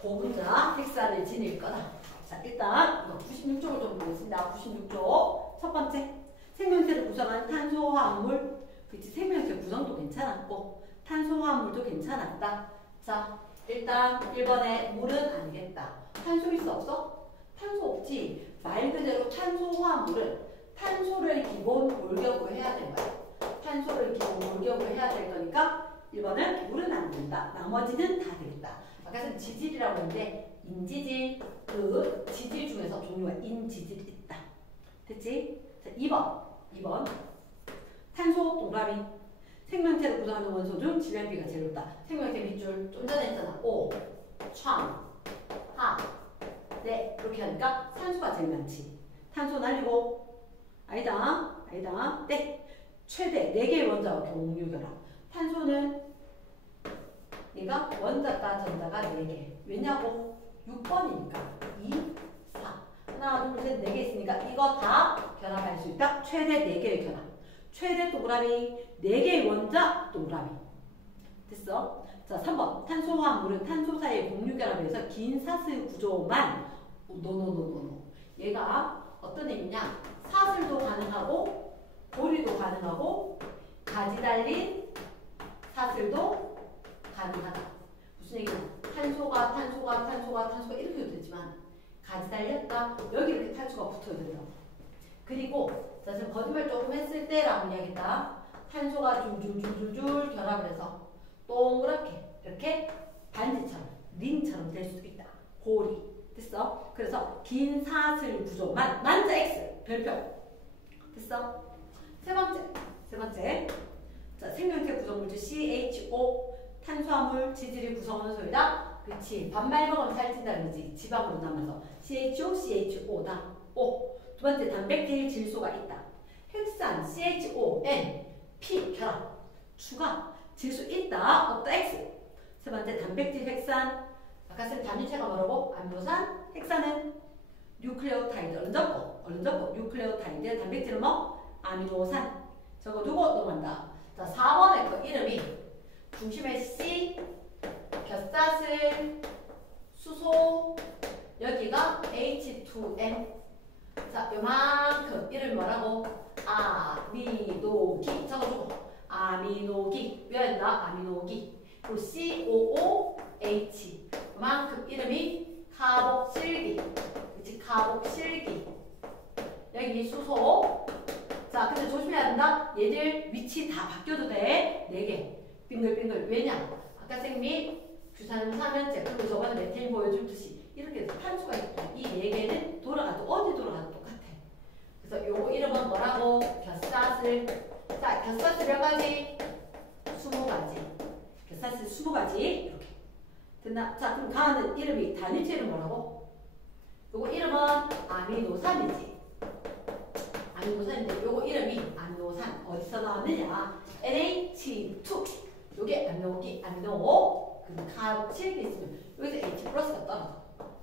고분자 핵산을 지닐 거다. 자, 일단 96쪽을 좀 보겠습니다. 96쪽. 첫 번째, 생명체를 구성한 탄소화합물. 그치, 생명체 구성도 괜찮았고 탄소화합물도 괜찮았다. 자, 일단 1번에 물은 아니겠다. 탄소 있어 없어? 탄소 없지. 말 그대로 탄소화합물은 탄소를 기본 몰격으로 해야 되는 거야. 탄소를 기본 몰격으로 해야 될 거니까 1번은 물은 안 된다. 나머지는 다 되겠다. 아까 전 지질이라고 했는데 인지질, 그 지질 중에서 종류가 인지질이 있다. 됐지? 자, 2번. 탄소 동그라미. 생명체를 구성하는 원소 중 질량비가 제일 높다. 생명체 밑줄 좀 전에 했잖아. O, 청, 하, 네. 이렇게 하니까 산소가 제일 많지. 탄소 날리고 아니다. 네. 최대 4개의 원자와 공유결합. 탄소는 얘가 원자가 전자가 4개. 왜냐고? 6번이니까 2, 4. 하나, 둘, 셋, 4개 있으니까 이거 다 결합할 수 있다. 최대 4개의 결합. 최대 동그라미 4개의 원자 동그라미. 됐어? 자, 3번. 탄소화합물은 탄소 사이의 공유결합에서 긴 사슬 구조만 노. 얘가 어떤 의미냐? 사슬도 가능하고 고리도 가능하고 가지 달린 사슬도 가능하다. 무슨 얘기냐? 탄소가 이렇게 해도 되지만 가지 달렸다. 여기 이렇게 탄소가 붙어야 된다. 그리고 자, 지금 거짓말 조금 했을 때라고 이야기했다. 탄소가 줄줄줄줄 결합을 해서 동그랗게 이렇게 반지처럼 링처럼 될 수도 있다. 고리. 됐어? 그래서 긴 사슬 구조만 만자 X 별표. 됐어? 세 번째. 자, 생명체 구성물질 CHO. 탄수화물 지질이 구성하는 소이다. 그치. 반말 먹으면 살찐다는 거지. 지방으로 남아서 CHO다. O. 두 번째, 단백질 질소가 있다. 핵산 CHON P 결합. 추가. 질소 있다. 없다. X. 세 번째, 단백질 핵산. 아까 쓴 단위체가 뭐라고? 아미노산. 핵산은 뉴클레오타이드. 얼른 적고. 뉴클레오타이드. 단백질은 뭐? 아미노산. 적어두고 넘어간다. 자, 4번의 그 이름이 중심에 C, 곁사슬, 수소, 여기가 H2N. 자, 요만큼 이름이 뭐라고? 아미노기. 적어주고. 아미노기. 외워야 아미노기. 그리고 COOH. 요만큼 이름이 카복실기. 그치? 카복실기. 여기 수소. 자, 근데 조심해야 된다. 얘들 위치 다 바뀌어도 돼. 4개. 빙글빙글. 왜냐? 아까 선생님이 규산염 3연째 그리고 저번에 메틸 보여줬듯이 이렇게 탄수가 있고 이 4개는 돌아가도 어디 돌아가도 똑같아. 그래서 요거 이름은 뭐라고? 곁사슬. 자, 곁사슬 몇 가지? 20가지. 곁사슬 20가지. 이렇게. 됐나? 자, 그럼 가는 이름이 단위체 이름 뭐라고? 요거 이름은 아미노산이지. 아미노산인데 요거 이름이 아미노산. 어디서 나왔느냐? NH2. 요게 아미노기, 아미노. 그리고 카복실이 있으면 여기서 H 플러스가 떨어져.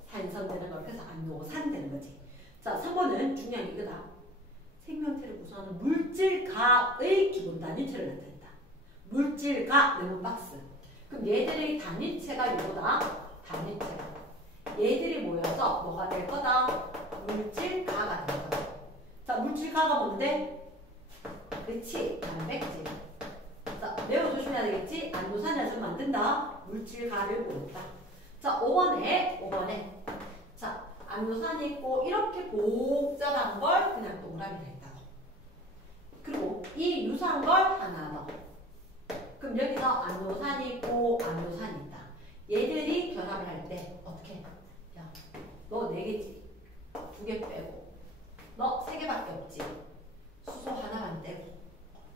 산성 되는 걸. 그래서 아미노산 되는 거지. 자, 3번은 중요한 이거다. 생명체를 구성하는 물질가의 기본 단위체를 나타낸다. 물질가 네모 박스. 그럼 얘들의 단위체가 이거다. 단위체가. 얘들이 모여서 뭐가 될 거다? 물질가가 될 거다. 자, 물질가가 뭔데? 그렇지. 단백질. 자, 매우 조심해야 되겠지? 아미노산이라서 만든다. 물질가를 모였다. 자, 5번에. 자, 아미노산이 있고 이렇게 복잡한 걸 그냥 동그라미로 했다고. 그리고 이 유사한 걸 하나 더. 그럼 여기서 아미노산이 있고 아미노산이 있다. 얘들이 결합을 할 때 어떻게? 야, 너 4개지? 2개 빼고. 너 3개밖에 없지? 수소 하나만 떼고.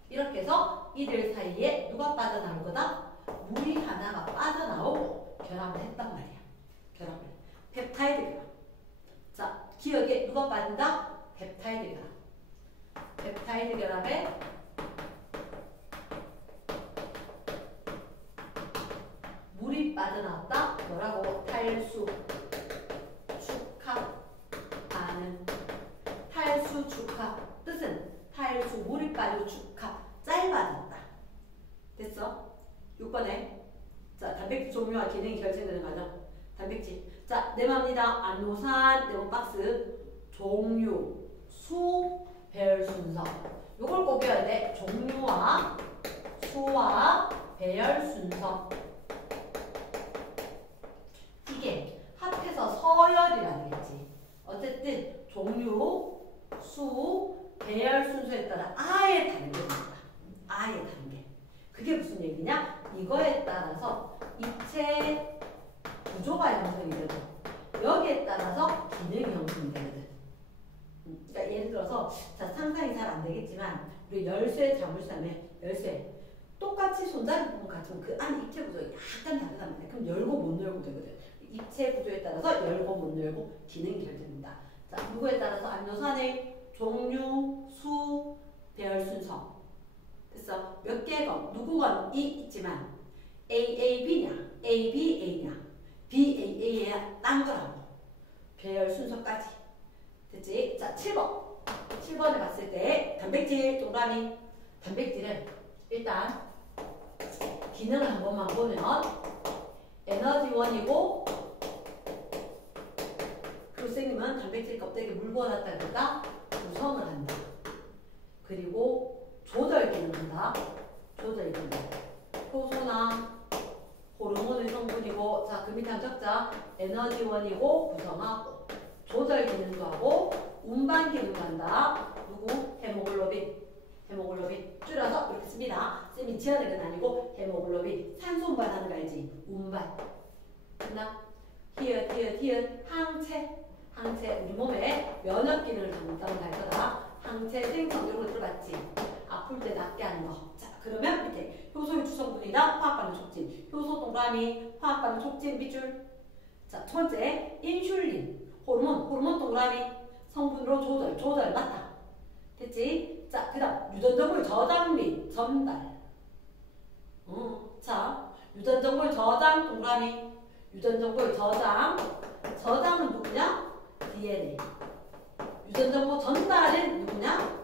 이렇게 해서 이들 사이에 누가 빠져나올 거다? 물이 하나가 빠져나오고 결합을 했단 말이야. 결합을. 펩타이드 결합. 자, 기억에 누가 빠진다? 펩타이드 결합. 펩타이드 결합에 물이 빠져나왔다. 뭐라고? 탈수. 축. 6번에 자 단백질 종류와 기능이 결정되는 과정. 단백질. 자 네모입니다. 암노산 네모 박스 종류 수 배열 순서. 요걸 꼭 배워야 돼. 종류와 수와 배열 순서. 이게 합해서 서열이라 되겠지. 어쨌든 종류, 수, 배열 순서에 따라 아예 다른 게 됩니다. 아예 다른 게. 그게 무슨 얘기냐? 이거에 따라서 입체 구조가 형성이 되고 여기에 따라서 기능이 형성이 되거든. 그러니까 예를 들어서 자 상상이 잘 안 되겠지만 우리 열쇠 자물쇠에 열쇠 똑같이 손잡이 부분 같으면 그 안 입체 구조가 약간 다르단 말이야. 그럼 열고 못 열고 되거든. 입체 구조에 따라서 열고 못 열고 기능이 결정됩니다. 자 누구에 따라서 암노산의 종류, 수, 배열 순서. 됐어. 몇 개건 누구건 이 있지만 AAB냐 ABA냐 BAA야 딴 거라고. 배열 순서까지. 됐지? 자 7번에 봤을 때 단백질 동그라미. 단백질은 일단 기능을 한 번만 보면 에너지원이고 그리고 선생님은 단백질 껍데기에 물 부어놨다니까 구성을 한다. 그리고 조절 기능을 한다. 조절 기능. 효소나 호르몬의 성분이고 자 그 밑에 한 적자 에너지원이고 구성하고 조절 기능도 하고 운반 기능도 한다. 누구? 헤모글로빈. 헤모글로빈 줄여서 이렇게 씁니다. 쌤이 지어낸 건 아니고 헤모글로빈. 산소 운반하는 거 알지? 운반. 됐나? 히읗 항체. 항체 우리 몸에 면역 기능을 담당할 거다. 항체 생성 이런 거 들어봤지? 아플 때 낫게 하는 거. 자 그러면 밑에 효소의 주성분이다. 화학 반응 촉진. 효소 동그라미 화학 반응 촉진 밑줄. 자 첫 번째 인슐린. 호르몬 동그라미 성분으로 조절 맞다. 됐지? 자, 그 다음 유전정보의 저장 및 전달. 자, 유전정보의 저장 동그라미. 유전정보의 저장은 누구냐? DNA. 유전정보 전달은 누구냐?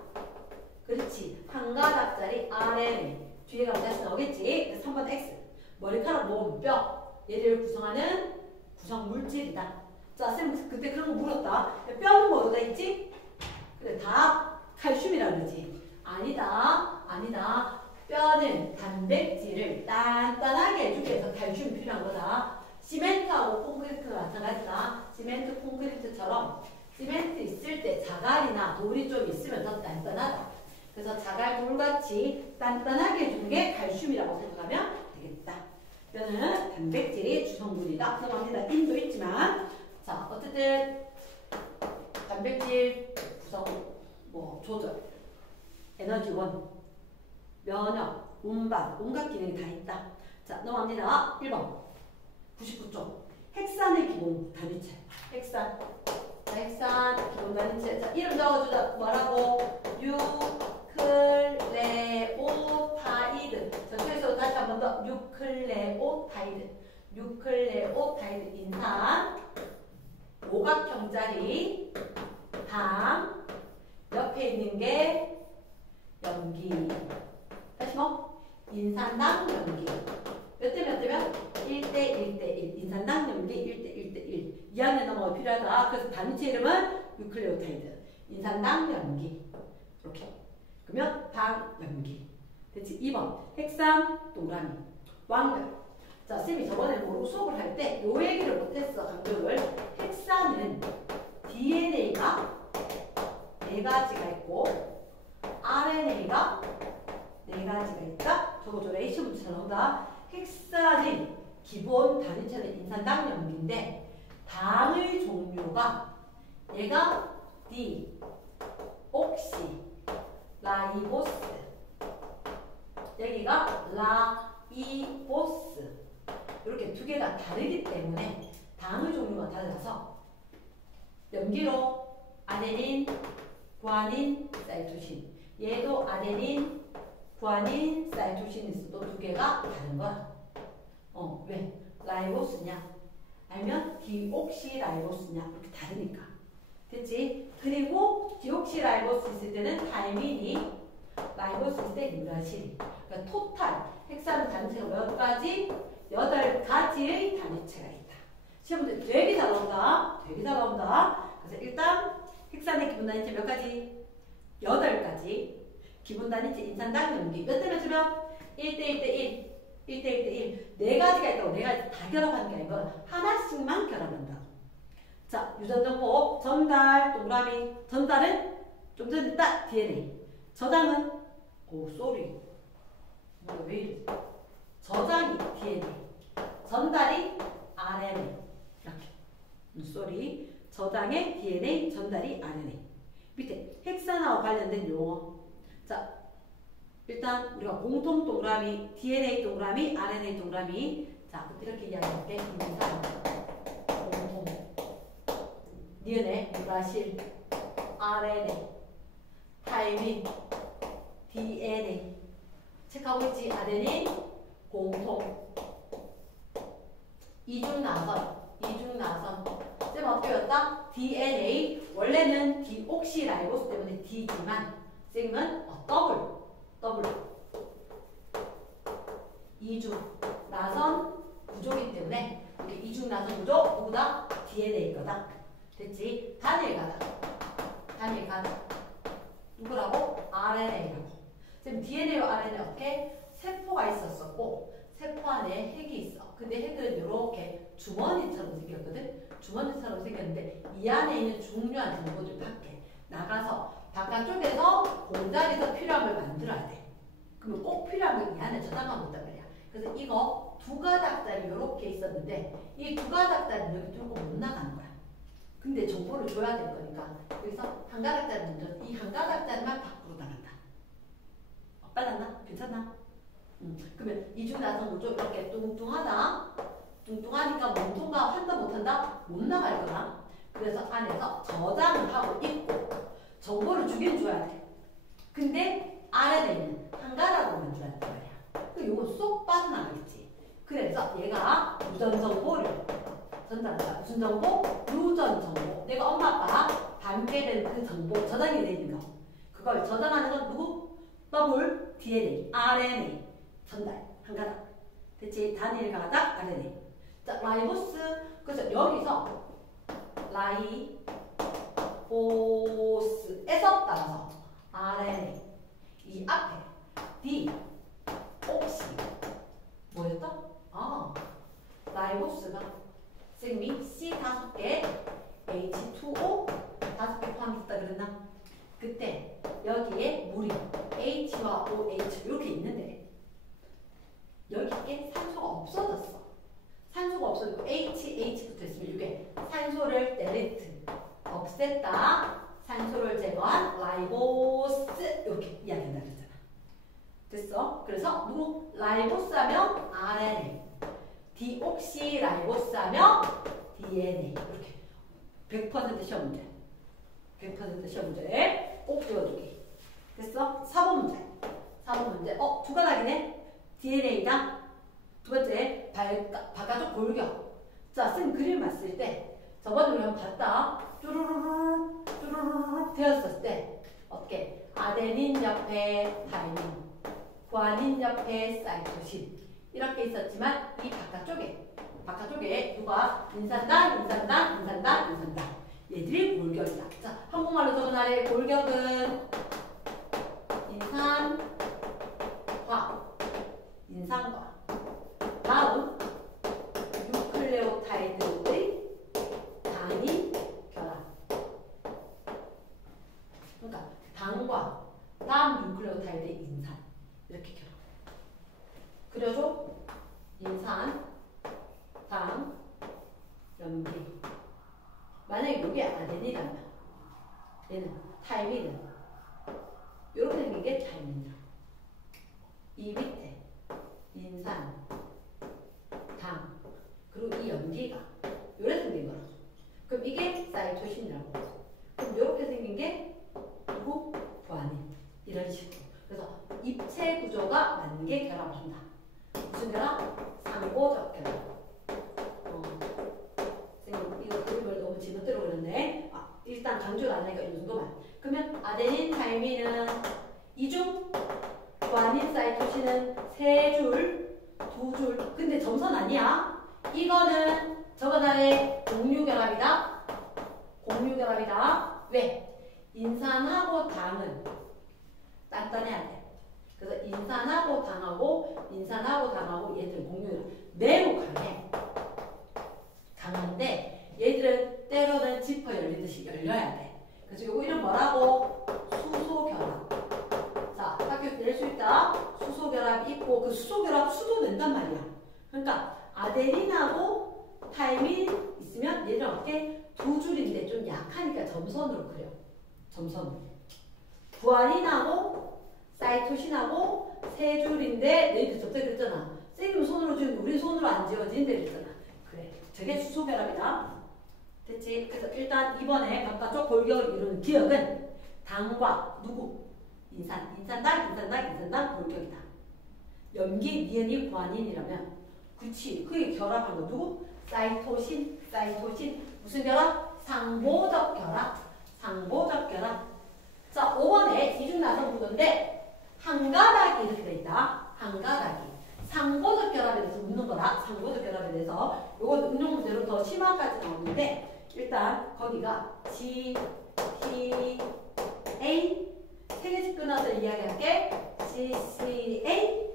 그렇지. 한 가닥짜리 RNA. 뒤에 가면 다시 나오겠지? 3번 X. 머리카락, 몸, 뼈. 얘를 구성하는 구성 물질이다. 자, 쌤 그때 그런 거 물었다. 뼈는 뭐가 있지? 그래, 다 칼슘이라 그러지. 아니다. 뼈는 단백질을 단단하게 해주기 위해서 칼슘이 필요한 거다. 시멘트하고 콘크리트가 마찬가지다. 시멘트, 콘크리트처럼 시멘트 있을 때 자갈이나 돌이 좀 있으면 더 단단하다. 그래서 자갈, 돌같이 단단하게 해주는 게 칼슘이라고 생각하면 되겠다. 뼈는 단백질이 주성분이다. 들어갑니다. 인도 있지만 자, 어쨌든 단백질 구성, 조절, 에너지원, 면역, 운반, 온갖 기능이 다 있다. 자, 넘어갑니다. 1번 99쪽 핵산의 기본 단위체. 핵산. 자, 핵산 기본 단위체. 자, 이름 적어주자. 뭐라고? 뉴클레오타이드. 저쪽에서 다시 한 번 더. 뉴클레오타이드. 인산. 오각형짜리 당. 옆에 있는 게 염기. 다시 인산당 염기. 몇 대 몇? 1대1. 인산당 염기 1대1. 2학년 넘어가 필요하다. 그래서 단위체 이름은 뉴클레오타이드. 인산당 염기. 이렇게. 그러면 당 염기. 됐지? 2번 핵산 동그라미. 왕별. 자, 쌤이 저번에 수업을 할 때 요 얘기를 못했어. 강조를. 핵산은 DNA가 4가지가 있고 RNA가 4가지가 있다. 적어줘라. H문자 나온다. 핵산의 기본 단위체는 인산당 염기인데 당의 종류가 얘가 디옥시라이보스, 여기가 라이보스. 이렇게 두 개가 다르기 때문에 당의 종류가 달라서 염기로 아데닌, 구아닌, 사이토신. 얘도 아데닌, 구아닌, 사이토신이 있어도 두 개가 다른 거야. 왜? 라이보스냐? 아니면 디옥시라이보스냐? 이렇게 다르니까. 됐지? 그리고 디옥시라이보스 있을 때는 타이민이, 라이보스 있을 때 유라실. 그러니까 토탈, 핵산은 단체가 몇 가지? 8가지의 단위체가 있다. 시험 문제 되게 잘 나온다. 되게 잘 나온다. 그래서 일단 핵산의 기본 단위체 몇 가지? 8가지. 기본 단위체 인산당 염기 몇 대면 주면? 1대1대1, 1대1대1. 4가지가 있다고 4가지 다 결합하는 게 아니고 하나씩만 결합한다. 자, 유전정보 전달 동그라미. 전달은 좀 전에 했다. DNA. 저장은 오 쏘리. 왜 이러지? 저장이 DNA. 전달이 RNA. 이렇게. 쏘리. 저장의 DNA, 전달이 RNA. 밑에 핵산화와 관련된 용어. 자, 일단 우리가 공통 동그라미, DNA 동그라미, RNA 동그라미. 자, 이렇게 이야기할게. 인산, 공통, DNA, 유라실, RNA, 타이민, DNA. 체크하고 있지? 아데닌, 공통, 이중나선, 이중나선. 쌤 어떻게 외웠다? DNA. 원래는 디옥시라이보스 때문에 D지만 쌤은 더블. 이중 나선 구조이기 때문에 이렇게 이중 나선 구조 누구다? DNA 거다. 됐지? 단일 가다. 누구라고? RNA라고. 지금 DNA와 RNA 어떻게? 세포가 있었었고 세포 안에 핵이 있어. 근데 핵은 이렇게 주머니처럼 생겼거든. 주머니처럼 생겼는데 이 안에 있는 중요한 정보들 밖에 나가서 바깥쪽에서 공장에서 필요한 걸 만들어야 돼. 그러면 꼭 필요한 걸 이 안에 저장하고 있단 말이야. 그래서 이거 2가닥짜리 이렇게 있었는데 이 2가닥짜리는 여기 뚫고 못 나가는 거야. 근데 정보를 줘야 될 거니까 여기서 1가닥짜리 먼저 이 1가닥짜리만 밖으로 나간다. 빨랐나? 괜찮나? 그러면 이중나선 구조 이렇게 뚱뚱하다. 뚱뚱하니까 몸통과 한다 못한다? 못 나갈 거다. 그래서 안에서 저장을 하고 있고 정보를 주긴 줘야 돼. 근데 RNA는 1가닥으로만 줘야 된단 말이야. 그 요거 쏙 빠져나가겠지. 그래서 얘가 유전 정보를 전달한다. 무슨 정보? 유전 정보. 내가 엄마 아빠가 담게된 그 정보 저장이 되어 있는 거. 그걸 저장하는 건 누구? 더블 DNA, RNA 전달 1가닥. 대체 단일 가닥 RNA. 자, 라이보스. 그래서 여기서 라이보스에서 따라서 RNA 이 앞에 D 옥시 뭐였다? 라이보스가 쌤이 C 5개 H2O 5개 포함했다 그랬나? 그때 여기에 물이 H와 OH 이렇게 있는데 여기에 산소가 없어졌어. 산소가 없어지고 H 붙어 있으면 이게 산소를 델리트 없앴다. 산소를 제거한 라이보스 이렇게 이야기한다 그랬잖아. 됐어? 그래서 누구? 라이보스 하면 RNA, 디옥시라이보스 하면 DNA. 이렇게 100% 시험 문제. 100% 시험 문제 꼭 외워두기. 됐어? 4번 문제. 4번 문제. 2가닥이네. DNA랑 두 번째 바깥쪽 골격. 자, 쌤 그림 봤을 때 저번에 우리 한번 봤다. 쭈루루룩 되었을 때 어떻게? 아데닌 옆에 타이민, 구아닌 옆에 사이토신 이렇게 있었지만 이 바깥쪽에 누가? 인산당 얘들이 골격이다. 자, 한국말로 적은 아래 골격은 인산과 다음 뉴클레오타이드의 당이 결합. 그러니까 당과 다음 뉴클레오타이드의 인산 이렇게 결합. 그려줘. 인산, 당, 염기. 만약에 이게 아데닌이라면 얘는 타이민은 이렇게 생긴 게 타이민이다. 이 밑에 인산, 당, 그리고 이 염기가 이렇게 생긴 거라고. 그럼 이게 사이토신이라고. 그럼 이렇게 생긴 게 누구? 구아닌. 이런 식으로. 그래서 입체 구조가 맞는 게 결합을 한다. 무슨 결합? 상호적 결합. 이거 그림을 너무 지멋대로 그렸네. 일단 강조를 안 하니까 이 정도만. 그러면 아데닌, 타이민은 2중, 구아닌, 사이토신은 3줄, 두 줄. 근데 점선 아니야. 이거는 저거 나의 공유결합이다. 공유결합이다. 왜? 인산하고 당은 단단해야 돼. 그래서 인산하고 당하고 얘들은 공유결합. 매우 강해. 강한데 얘들은 때로는 지퍼 열리듯이 열려야 돼. 그래서 요거 이름 뭐라고? 수소결합. 자, 학교에서 낼 수 있다. 수소결합이 있고 그 수소결합 수도 낸단 말이야. 그러니까 아데닌하고 타이민 있으면 얘들 어떻게? 두 줄인데 좀 약하니까 점선으로 그려. 점선으로. 구아닌하고 사이토신하고 세 줄인데 너희들 저때 그랬잖아. 쌤은 손으로 지우는데 우리 손으로 안 지워진대 그랬잖아. 그래. 저게 수소결합이다. 됐지? 그래서 일단 이번에 바깥쪽 골격을 이루는 기억은 당과 누구? 인산당 골격이다. 염기, 니은이, 구아닌이라면 그치. 그게 결합한 거 누구? 사이토신 무슨 결합? 상보적 결합. 자, 5번에 이중나선 구조인데 한 가닥이 이렇게 돼 있다. 한 가닥이. 상보적 결합에 대해서 묻는 거다. 상보적 결합에 대해서. 요건 응용 문제로 더 심화까지 나오는데 일단 거기가 G, T, A 세 개씩 끊어서 이야기할게. CCA,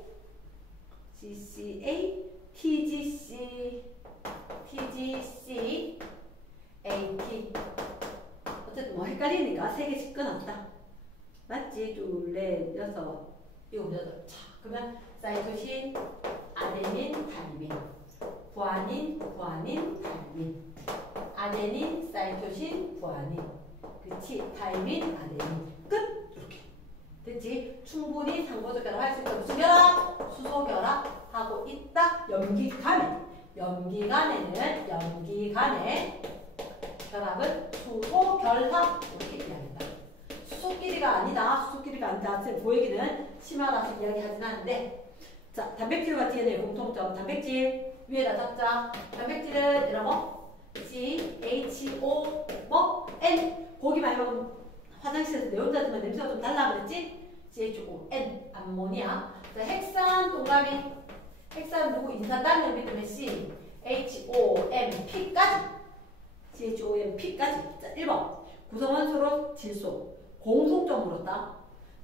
TGC, AT. 어쨌든 뭐 헷갈리니까 세 개씩 끊었다. 맞지? 둘, 넷, 여섯, 일곱, 여덟. 자, 그러면 사이토신, 아데닌, 타이민. 구아닌, 타이민. 아데닌, 사이토신, 구아닌. 그치? 타이민, 아데닌. 끝! 이렇게. 됐지? 충분히 상보적 결합할 수 있다. 무슨 결합? 수소 결합하고 있다. 염기간에. 염기간의 결합은 수소 결합. 이렇게 이야기한다. 수소끼리가 아니다. 쌤 보이기는 심하다서 이야기하진 않는데. 자, 단백질과 DNA의 공통점. 단백질 위에다 적자. 단백질은 이런 CHO N. 고기 많이 먹으면 화장실에서 내 혼자 들면 냄새가 좀 달라 그랬지? CHON 암모니아. 자, 헥산 동그라미. 헥산 누구? 인산당 비타민 C HOMP까지. CHOMP까지. 자, 1번 구성원소로 질소. 공통점 물었다.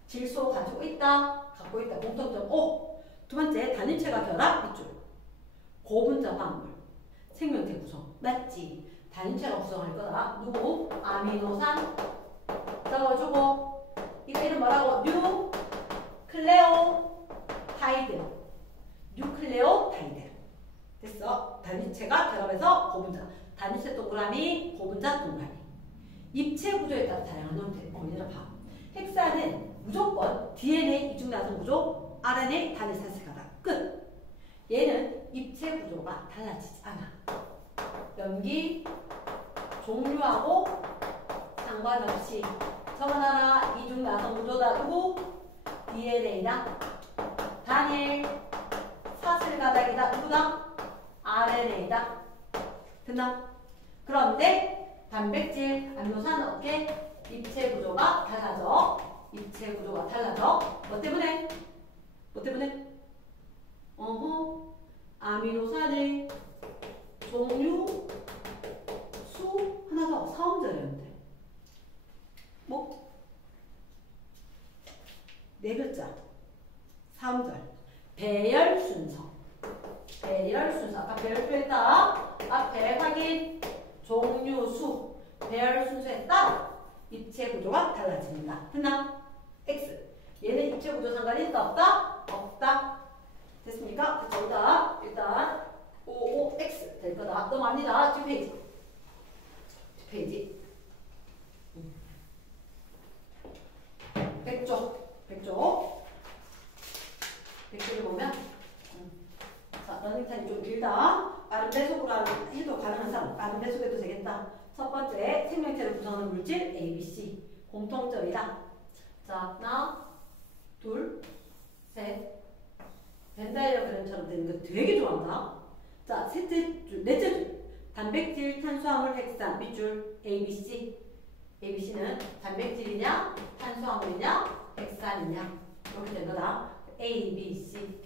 질소 가지고 있다. 갖고 있다. 공통점 O. 두 번째 단일체가 결합 밑줄. 고분자 화합물. 생명체 구성. 맞지? 단일체가 구성할 거다. 누구? 아미노산. 적어주고. 이거 이름 뭐라고? 뉴클레오타이드. 됐어. 단일체가 결합해서 고분자. 단일체 동그라미, 고분자 동그라미. 입체 구조에 따라 다양한 형태. 얘들아 봐. 헥사는 무조건 DNA 이중나선 구조, RNA 단일사슬가다. 끝. 얘는 입체 구조가 달라지지 않아. 염기 종류하고 상관없이 적어놔라. 이중나선 구조다. 누구? DNA다. 단일 사슬가닥이다. 누구다? RNA다. 됐나? 그런데 단백질, 아미노산은 어떻게? 입체 구조가 달라져. 뭐 때문에? 아미노산의 종류, 수, 하나 더. 사음절이었는데. 뭐? 네 글자. 사음절. 배열 순서. 아까 배열 수했다. 앞에 확인. 종류, 수. 배열 순서에 따라 입체 구조가 달라집니다. 됐나? X. 얘는 입체 구조 상관이 있다? 없다? 됐습니까? 정답. 일단 OOX 될 거다. 넘어갑니다. 뒷페이지. 백조를 보면 자, 러닝타임이 좀 길다. 빠른 배속으로 해도 가능한 사람. 빠른 배속해도 되겠다. 첫 번째, 생명체를 구성하는 물질 ABC. 공통점이다. 자, 하나, 둘, 셋. 벤다이어그램처럼 되는 거 되게 좋아한다. 자, 넷째 줄. 단백질, 탄수화물, 핵산, 밑줄 ABC. ABC는 단백질이냐, 탄수화물이냐, 핵산이냐. 이렇게 된 거다. ABC.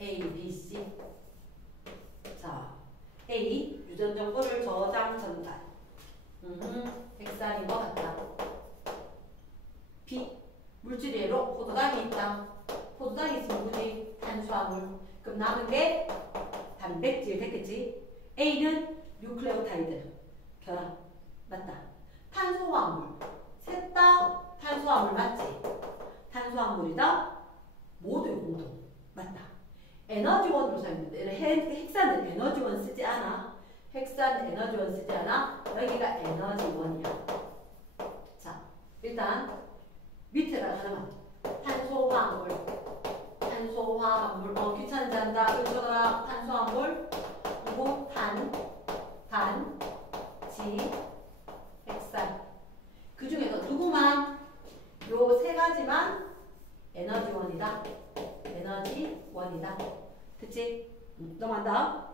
게 단백질 됐겠지? A는 뉴클레오타이드 결합 맞다. 탄소화합물 셋 다 탄소화합물 맞지? 탄소화합물이다. 모두의 공통 맞다. 에너지원으로 사용된다. 핵산은 에너지원 쓰지 않아. 핵산 에너지원 쓰지 않아. 여기가 에너지원이야. 자, 일단 밑에다가 하나만 탄소화합물 귀찮은지 한다. 읽어라. 탄소화합물 그리고 지, 핵산 그 중에서 누구만 요 세 가지만 에너지원이다. 에너지원이다. 그치? 넘어간다.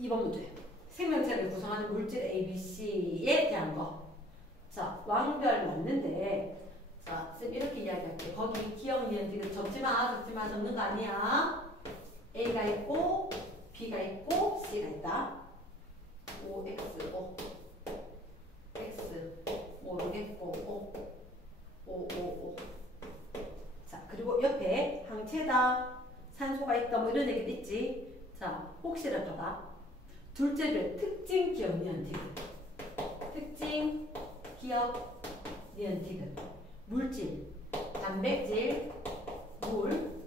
2번 문제. 생명체를 구성하는 물질 ABC에 대한 거. 자, 왕별 맞는데, 자, 쌤 이렇게 이야기할게. 거기 기억, 니은, 디귿 적지마, 적는 거 아니야. A가 있고, B가 있고, C가 있다. O, X, O. X, 모르겠고, O. 자, 그리고 옆에 항체다, 산소가 있다, 뭐 이런 얘기도 있지. 자, 혹시를 봐봐. 둘째를 특징, 기억, 니은, 디귿. 특징, 기억, 니은, 디귿. 물질, 단백질, 물,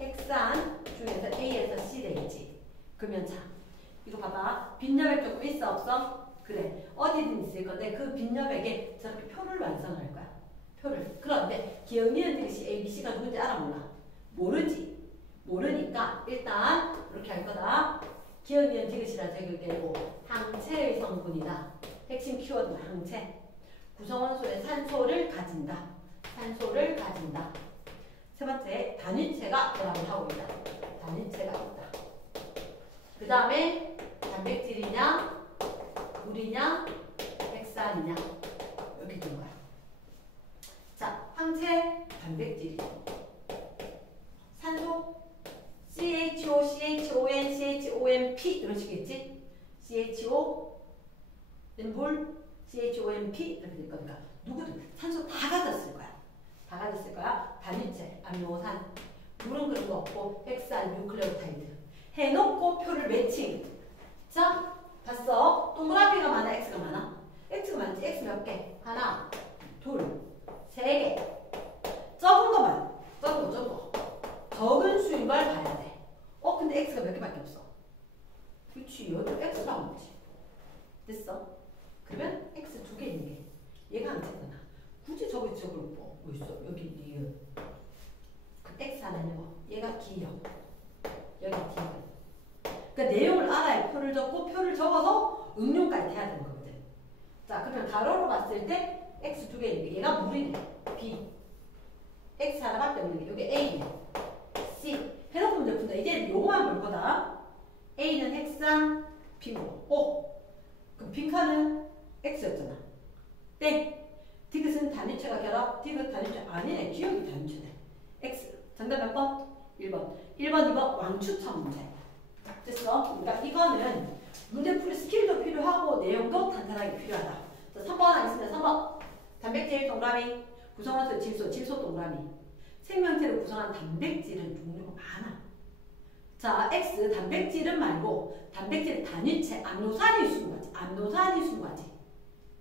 핵산 중에서 A에서 C 되겠지. 그러면 자, 이거 봐봐. 빈여백 조금 있어, 없어? 그래. 어디든 있을 건데 그 빈여백에 저렇게 표를 완성할 거야. 표를. 그런데 기억, 니은, 디귿이 A, B, C가 누군지 알아, 몰라? 모르지. 모르니까 일단 이렇게 할 거다. 기억, 니은, 디귿이라 적용되고 항체의 성분이다. 핵심 키워드는 항체. 구성원소의 산소를 가진다. 산소를 가진다. 세 번째, 단위체가 결합을 하고 있다. 단위체가 있다. 그 다음에 단백질이냐, 물이냐, 핵산이냐 이렇게 된 거야. 자, 항체, 단백질이죠. 산소, CHO, CHON, CHONP 이런 식이겠지? CHO, 물, CHONP 이렇게 될 거니까 누구든 산소 다 가졌을 거야. 다 가졌을 거야. 단위체, 아미노산, 물은 그런 거 없고 핵산, 뉴클레오타이드 해놓고 표를 매칭. 자, 봤어? 동그라미가 많아, X가 많아? X가 많지? X 몇 개? 하나, 둘, 세 개. 적은 거만. 적은 거. 적은 수인 걸 봐야 돼. 근데 X가 몇 개밖에 없어. 그치, 여기 X가 안 오지. 됐어? 그러면 X 두 개 있는 게 얘가 항체잖아. 굳이 저걸 뭐 있어? 여기 니은. 그 X 하나는 얘가 기역. 여기 디귿. 그러니까 내용을 알아야 표를 적고 표를 적어서 응용까지 해야 되는 거거든. 자, 그러면 가로로 봤을 때 X 두 개 있는 게 얘가 물이네. B. X 하나밖에 없는 게 여기 A네. C. 해놓고 문제 푼다. 이제 요거만 볼 거다. A는 핵산, B고. 그럼 빈칸은 X였잖아. 땡. 디귿은 단위체가 결합. 디귿 단위체 아니네. 기억이 단위체네. X. 정답 몇 번? 1번. 1번, 2번 왕추천 문제. 됐어? 그러니까 이거는 문제풀이 스킬도 필요하고 내용도 탄탄하게 필요하다. 자, 3번 하겠습니다. 3번. 단백질 동그라미. 구성원소 질소 동그라미. 생명체를 구성한 단백질은 종류가 많아. 자, X 단백질은 말고 단백질 단위체 암노산이 순가지. 암노산이 순가지.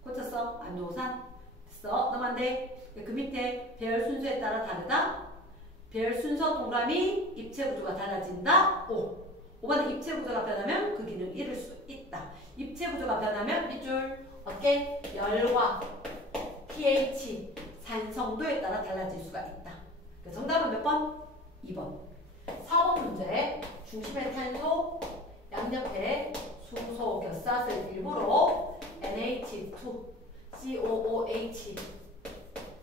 고쳤어? 암노산. 됐어? 넘어간대. 그 밑에 배열 순서에 따라 다르다. 배열 순서 동그라미 입체 구조가 달라진다. 5번은 입체 구조가 변하면 그 기능 잃을 수 있다. 입체 구조가 변하면 밑줄 어깨 열과 pH 산성도에 따라 달라질 수가 있다. 정답은 몇 번? 2번. 4번 문제. 중심의 탄소, 양옆에 수소 겹사슬 일부러 NH2, COOH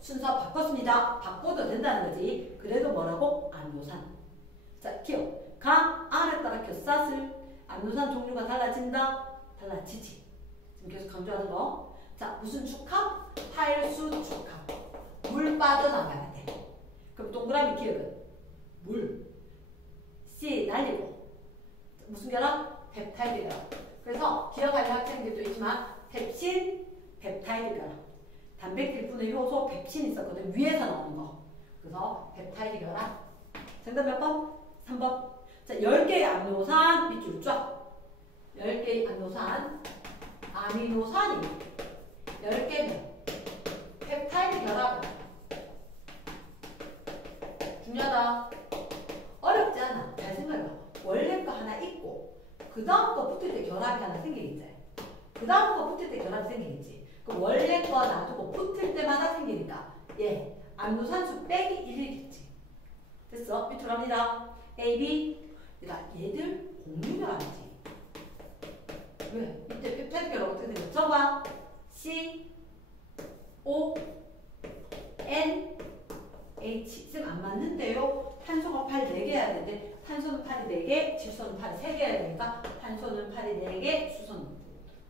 순서 바꿨습니다. 바꿔도 된다는 거지. 그래도 뭐라고? 암노산. 자, 기억. 가, R에 따라 겹사슬, 암노산 종류가 달라진다? 달라지지. 지금 계속 강조하는 거. 자, 무슨 축합? 활수 축합. 물 빠져나가야 돼. 그럼 동그라미 기억은? 물. C 날리고. 무슨 결합? 펩타이드 결합. 그래서 기억할 학생들도 있지만 펩신, 펩타이드 결합. 단백질 분해 효소 펩신 있었거든. 위에서 나오는 거. 그래서 펩타이드 결합. 정답 몇 번? 3번. 자, 10개의 아미노산 밑줄 쫙. 10개의 아미노산. 아미노산이 10개면 펩타이드 결합. 중요하다. 어렵지 않아. 잘 생각해봐. 원래 거 하나 있고 그 다음 거 붙을 때 결합이 하나 생기겠지. 그 다음 거 붙을 때 결합이 생기겠지. 그럼 원래 거 놔두고 붙을 때마다 생기니까 예, 아미노산수 빼기 1이겠지. 됐어? 밑으로 갑니다. A, B. 그러니까 얘들 공유결합이지. 왜? 이때 펩타이드 결합 어떻게 생겼어? 적어봐. C, O, N, H. 쌤 안 맞는데요? 탄소가 8, 4개 해야 되는데 탄소는 8이 4개, 질소는 8이 3개 해야 되니까 탄소는 8이 4개, 수소는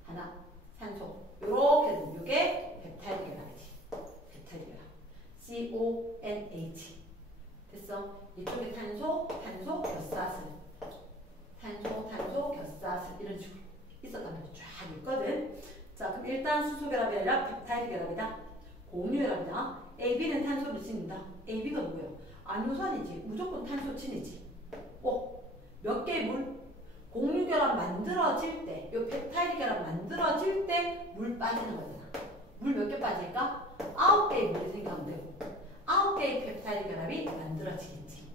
하나, 산소. 요렇게 되면 이게 펩타이드 결합이지. 펩타이드 결합. CONH. 됐어? 이쪽에 탄소, 탄소, 겹사슬. 탄소, 탄소, 겹사슬. 이런 식으로 있었단 말이야. 쫙 있거든. 자, 그럼 일단 수소 결합이 아니라 펩타이드 결합이다. 공유 결합이다. AB는 탄소를 지닌다. AB가 누구야? 아미노산이지. 무조건 탄소친이지. 몇 개의 물? 공유 결합 만들어질 때, 요 펩타이드 결합 만들어질 때 물 빠지는 거잖아. 물 몇 개 빠질까? 9개의 물이 생기면 되고 9개의 펩타이드 결합이 만들어지겠지.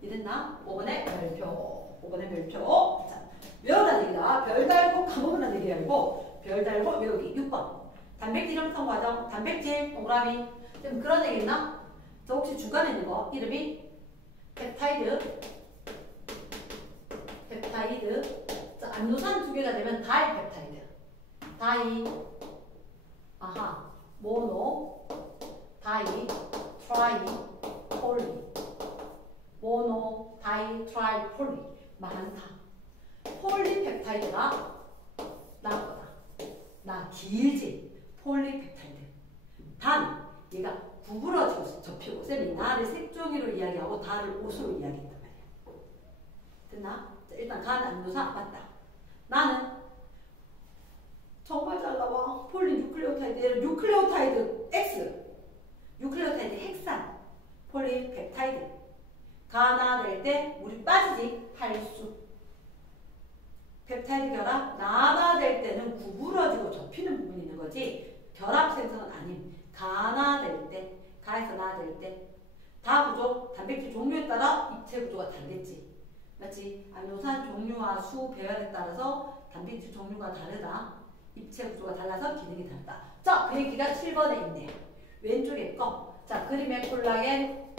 이랬나? 5번의 별표. 5번의 별표. 자, 외우라는 얘기다. 별 달고 까먹으라는 얘기 아니고 별 달고 외우기. 6번. 단백질 형성 과정. 단백질 동그라미. 지금 그런 얘기 있나? 저 혹시 중간에 있는 거 이름이 펩타이드. 펩타이드. 자, 아미노산 두 개가 되면 다이펩타이드. 다이. 아하. 모노. 다이. 트라이. 폴리. 모노. 다이. 트라이. 폴리. 많다. 폴리펩타이드가 나보다 나 길지. 폴리펩타이드. 단 얘가 구부러지고 접히고 쌤이 나를 색종이로 이야기하고 다를 옷으로 이야기했단 말이야. 됐나? 자, 일단 간 아미노산 맞다. 나는 정말 잘 나와. 폴리뉴클레오타이드 얘를 뉴클레오타이드 X. 뉴클레오타이드 핵산. 폴리펩타이드. 가나될 때 물이 빠지지. 탈수. 펩타이드 결합 나나될 때는 구부러지고 접히는 부분이 있는 거지 결합 생성은 아님. 가나될 때, 가에서 나될 때 다 구조, 단백질 종류에 따라 입체 구조가 다르겠지. 맞지? 아미노산 종류와 수 배열에 따라서 단백질 종류가 다르다. 입체 구조가 달라서 기능이 다르다. 자, 그 얘기가 7번에 있네. 왼쪽에 거. 자, 그림에 콜라겐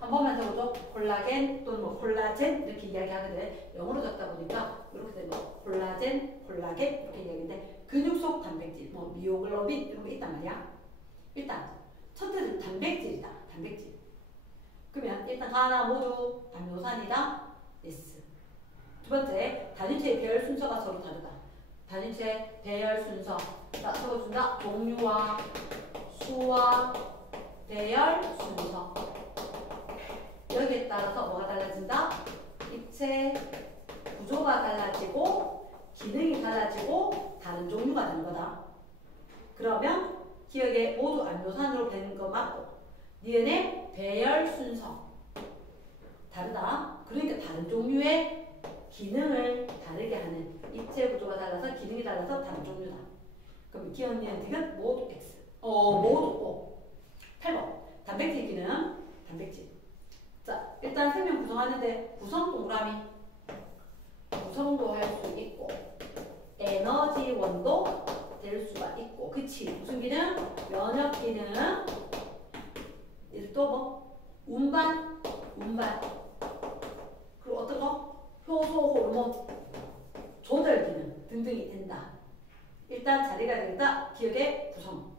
한 번만 적어줘. 콜라겐 또는 뭐 콜라젠 이렇게 이야기하거든. 영어로 적다 보니까 이렇게 되면 콜라젠, 콜라겐 이렇게 이야기인데 근육 속 단백질, 뭐 미오글로빈 이런 거 있단 말이야. 일단 첫째는 단백질이다. 단백질. 그러면 일단 하나 모두 아미노산이다. S. 두 번째, 단위체의 배열 순서가 서로 다르다. 단위체 배열 순서. 자, 적어준다. 종류와 수와 배열 순서. 여기에 따라서 뭐가 달라진다? 입체 구조가 달라지고 기능이 달라지고 다른 종류가 되는 거다. 그러면 기억에 모두 아미노산으로 된 거 맞고 DNA 배열 순서 다르다. 그러니까 다른 종류의 기능을 다르게 하는 입체 구조가 달라서 기능이 달라서 다른 종류다. 그럼 기억니은 득은 모두 X. 모두 O. 8번 단백질 기능. 단백질. 자, 일단 생명 구성하는데 구성 동그라미. 구성도 할 수 있고 에너지원도 될 수가 있고 그치? 무슨 기능? 면역 기능. 또 뭐? 운반. 그리고 어떤 거? 효소 호르몬 조절 기능 등등이 된다. 일단 자리가 되겠다. 기억의 구성.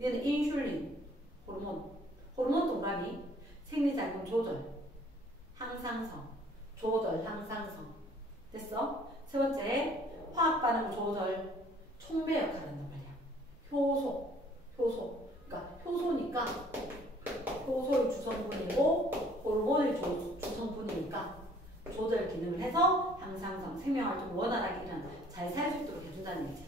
얘는 인슐린 호르몬 동그라미. 생리작용 조절, 항상성, 조절, 항상성. 됐어? 세 번째, 화학 반응 조절, 촉매 역할을 한단 말이야. 효소. 그러니까 효소니까 효소의 주성분이고 호르몬의 주성분이니까 조절 기능을 해서 항상성, 생명활동 원활하게 잘 살 수 있도록 해준다는 얘기지.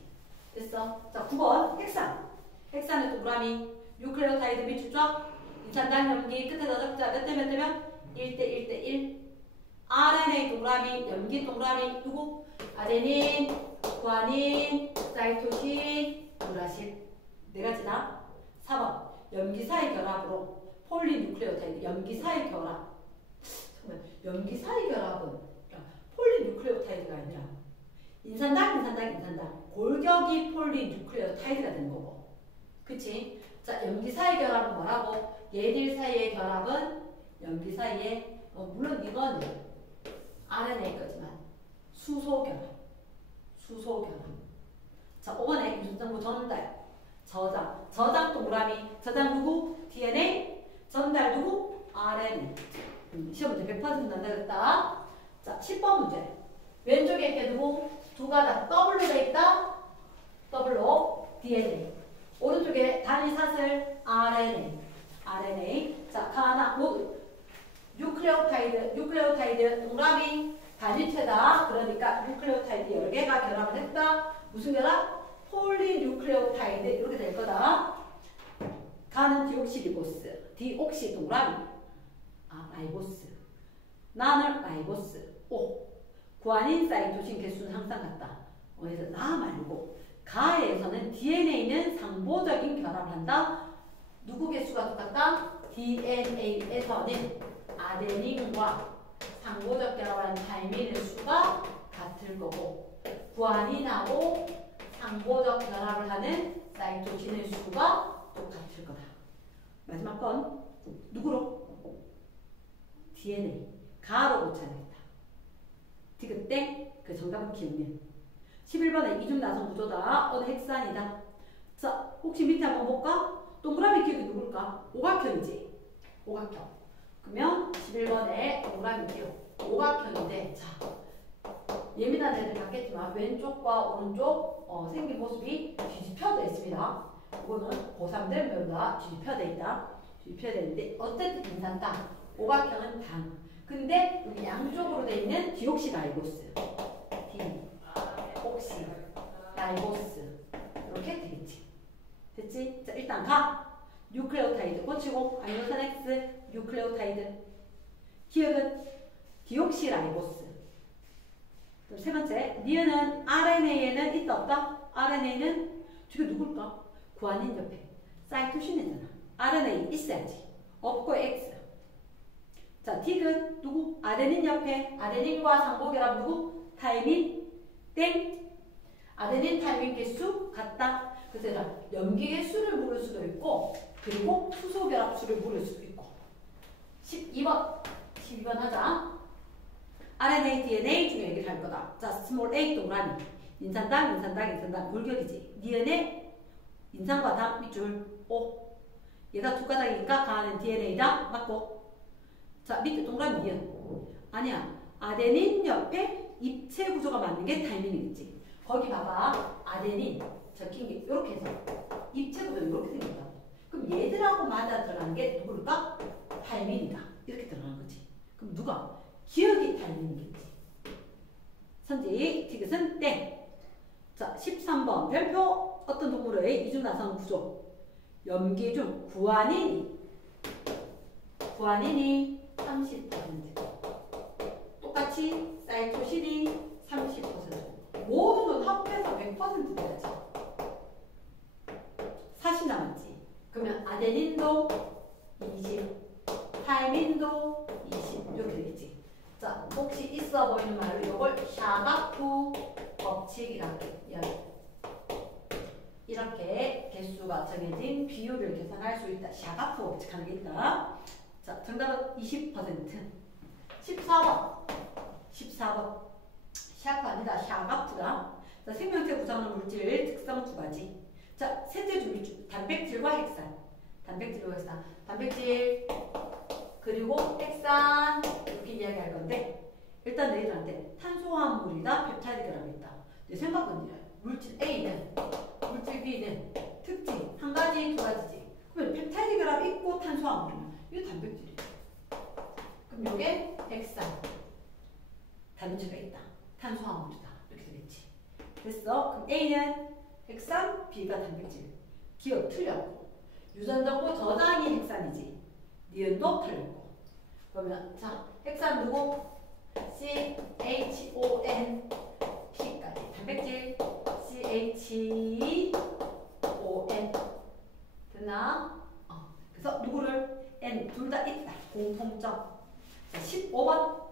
됐어? 자, 9번 핵산. 핵산의 동그라미, 뉴클레오타이드 밑줄 쫙. 이산당 염기 끝에다 적자 몇 대 몇 대면 1대1대1. RNA 동그라미, 염기 동그라미, 누구? 아데닌, 구아닌, 사이토신, 우라실. 네 가지다. 4번. 염기 사이 결합으로 폴리뉴클레오타이드, 염기 사이 결합. 정말 염기 사이 결합은 폴리뉴클레오타이드가 아니라 인산당 골격이 폴리뉴클레오타이드가 되는 거고. 그치? 자, 염기 사이 결합은 뭐라고? 얘들 사이의 결합은 염기 사이에 물론 이건 RNA 거지만 수소 결합. 자, 5번에 유전정보 전달, 저장 동그라미, 저장 누구? DNA, 전달 누구? RNA. 시험 문제 100% 난다 그랬다. 자, 10번 문제. 왼쪽에 이렇게 누구? 두 가닥 더블로 돼 있다. 더블로 DNA. 오른쪽에 단위 사슬 RNA. 자, 하나 모두 뉴클레오타이드 동그라미 단위체다. 그러니까 뉴클레오타이드 10개가 결합을 했다. 무슨 결합? 폴리뉴클레오타이드 이렇게 될 거다. 가는 디옥시리보스, 디옥시 동그라미, 라이보스, 나는 라이보스, 오. 구아닌 사이토신 개수는 항상 같다. 그래서 나 말고 가에서는 DNA는 상보적인 결합을 한다. 누구 개수가 똑같다? DNA에서는 아데닌과 상보적 결합한 타이민의 수가 같을 거고, 구아닌하고 상보적 결합을 하는 사이토신의 수가 똑같을 거다. 마지막 건 누구로? DNA. 가로 고쳐야겠다. 디귿 그 정답은 기억력. 11번에 이중나선 구조다. 어느 헥산이다. 자, 혹시 밑에 한번 볼까? 동그라미 기억이 누굴까? 오각형이지. 오각형. 그러면 11번에 동그라미 기억. 오각형인데, 자, 예민한 애들 같겠지만 왼쪽과 오른쪽 생긴 모습이 뒤집혀져 있습니다. 이거는 고3들 모두 다 뒤집혀져 있다. 뒤집혀져 있는데 어쨌든 인산당, 오각형은 당. 근데 여기 양쪽으로 돼 있는 디옥시라이보스, 디옥시라이보스 이렇게 되겠지. 됐지? 자, 일단 가. 뉴클레오타이드 고치고 아미노산 X 뉴클레오타이드. 기억은 디옥시라이보스. 그럼 세 번째, 니은은 RNA에는 있다 없다? RNA는 지금 누굴까? 구아닌 옆에 사이토신이잖아. RNA 있어야지. 없고 X. 자, 디귿 누구? 아데닌 옆에 아데닌과 상보결합 누구? 타이민 땡. 아데닌 타이민 개수 같다. 그래서 염기 개수를 물을 수도 있고 그리고 수소 결합 수를 물을 수도 있고. 12번 하자. RNA, DNA 중에 얘기를 할 거다. 자, 스몰 a 동그라미. 인산당 골격이지. DNA 인산과 당 밑줄 O. 얘가 두 가닥이니까 가는 DNA다. 맞고. 자, 밑에 동그라미 니은. 아니야. 아데닌 옆에 입체 구조가 맞는 게 타이민이겠지. 거기 봐봐. 아데닌 적힌 게 이렇게 해서 입체 구조 이렇게 생겼다. 그럼 얘들하고 맞아 들어가는 게 누굴까? 타이민이다. 이렇게 들어가는 거지. 그럼 누가? 기억이 타이민이겠지. 선지, 디귿은 땡. 자, 13번 별표 어떤 동물의 이중나선 구조. 염기중 구아닌이 30%. 똑같이 사이토신이 30%. 모든 건 합해서 100% 돼야지. 40 남았지. 그러면 아데닌도 20, 타이민도 20 이렇게 되겠지. 자, 혹시 있어 보이는 말로 이걸 샤가프 법칙이라고 이야기해요. 이렇게 개수가 정해진 비율을 계산할 수 있다. 샤가프 법칙하는 게 있다. 자, 정답은 20%. 14번. 샤프 아니다. 샤가프다. 자, 생명체 구성하는 물질 특성 두 가지. 자, 셋째 줄줄 단백질과 핵산. 단백질 그리고 핵산 이렇게 이야기할 건데 일단 너희들한테 탄수화물이다 펩타이드 결합이 있다. 내 생각은 물질 A는 물질 B는 특징 한 가지 두 가지지. 그러면 펩타이드 결합 있고 탄수화물이면 이게 단백질이야. 그럼 이게 핵산 단백질가 있다. 탄수화물이다. 이렇게 되겠지. 됐어? 그럼 A는 핵산, B가 단백질. 기억 틀렸고 유전정보 저장이 핵산이지. 니은도 틀렸고 그러면 자, 핵산 누구? CHON P까지 단백질 CHON 됐나? 그래서 누구를? N 둘 다 있다. 공통점. 자, 15번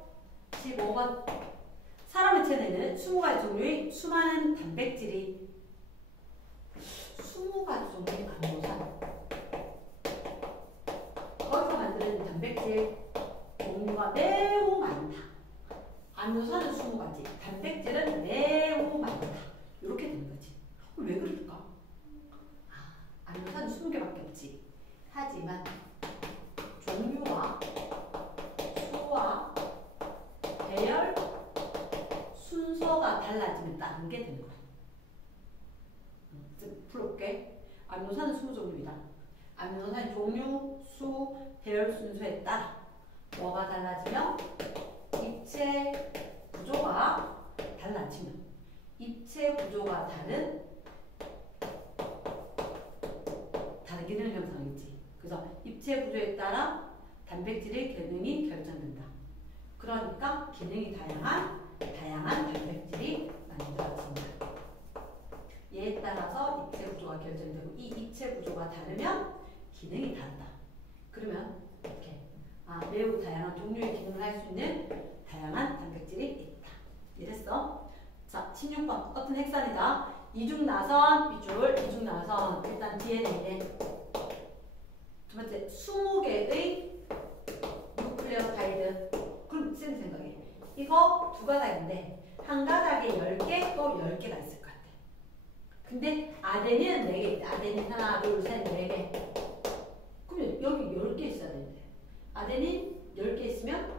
사람의 체내는 20가지 종류의 수많은 단백질이 20가지 종류의 암노산 거기서 만드는 단백질 종류가 매우 많다. 암노산은 20가지, 단백질은 매우 많다. 이렇게 되는 거지. 왜 그럴까? 암노산은 20개밖에 없지. 하지만 종류와 수와 배열 순서가 달라지면 다른 게 되는 거야. 풀어볼게. 암노산은 20종류이다. 암노산의 종류, 수, 배열 순서에 따라 뭐가 달라지면 입체 구조가 달라지면 입체 구조가 다른 기능을 형성하겠지. 그래서 입체 구조에 따라 단백질의 기능이 결정된다. 그러니까 기능이 다양한 단백질이 만들어진다. 얘에 따라서 입체 구조가 결정되고 이 입체 구조가 다르면 기능이 다르다. 그러면 이렇게 매우 다양한 종류의 기능을 할 수 있는 다양한 단백질이 있다. 이랬어. 자, 16번 어떤 핵산이다. 이중나선 빗줄, 이중나선 일단 DNA에 두 번째 20개의 뉴클레오타이드. 그럼 쌤 생각해. 이거 두 가닥인데 한 가닥에 10개 또 10개가 있을 것 같아. 근데 아데닌은 4개 있다. 아데닌 하나, 둘, 셋, 4개. 그러면 여기 10개 있어야 되는데 아데닌 10개 있으면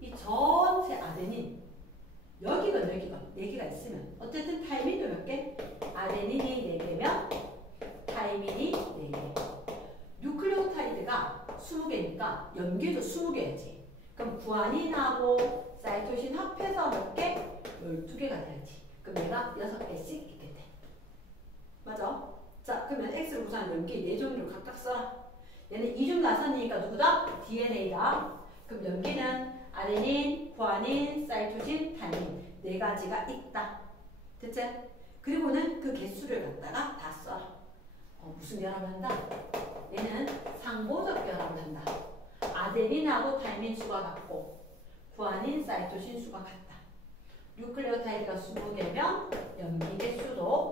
이 전체 아데닌 여기가 4개가 있으면 어쨌든 타이민도 몇 개? 아데닌이 4개면 타이민이 4개. 뉴클레오타이드가 20개니까 염기도 20개야지. 그럼 구아닌하고 사이토신 합해서 몇 개? 12개가 돼야지. 그럼 얘가 6개씩 있게 돼. 맞아? 자, 그러면 X를 구성하는 염기 4종류를 각각 써라. 얘는 이중나선이니까 누구다? DNA다. 그럼 염기는 아데닌, 구아닌, 사이토신, 타이민 4가지가 있다. 됐지? 그리고는 그 개수를 갖다가 다 써라. 무슨 결합을 한다? 얘는 상보적 결합을 한다. 아데닌하고 타이민 수가 같고 구아닌, 사이토신 수가 같다. 뉴클레오타이드가 20개면 염기 개수도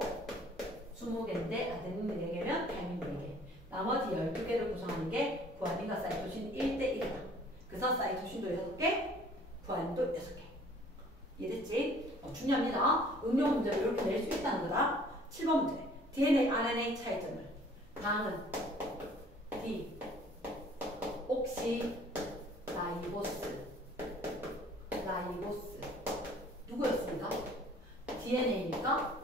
20개인데 아데닌 4개면 타이민 4개. 나머지 12개를 구성하는 게 구아닌과 사이토신 1대1이다. 그래서 사이토신도 6개, 구아닌도 6개. 이해됐지? 중요합니다. 응용 문제를 이렇게 낼 수 있다는 거다. 7번 문제. DNA, RNA 차이점을. 다음은 D. 옥시 라이보스. 누구였습니까? DNA입니까?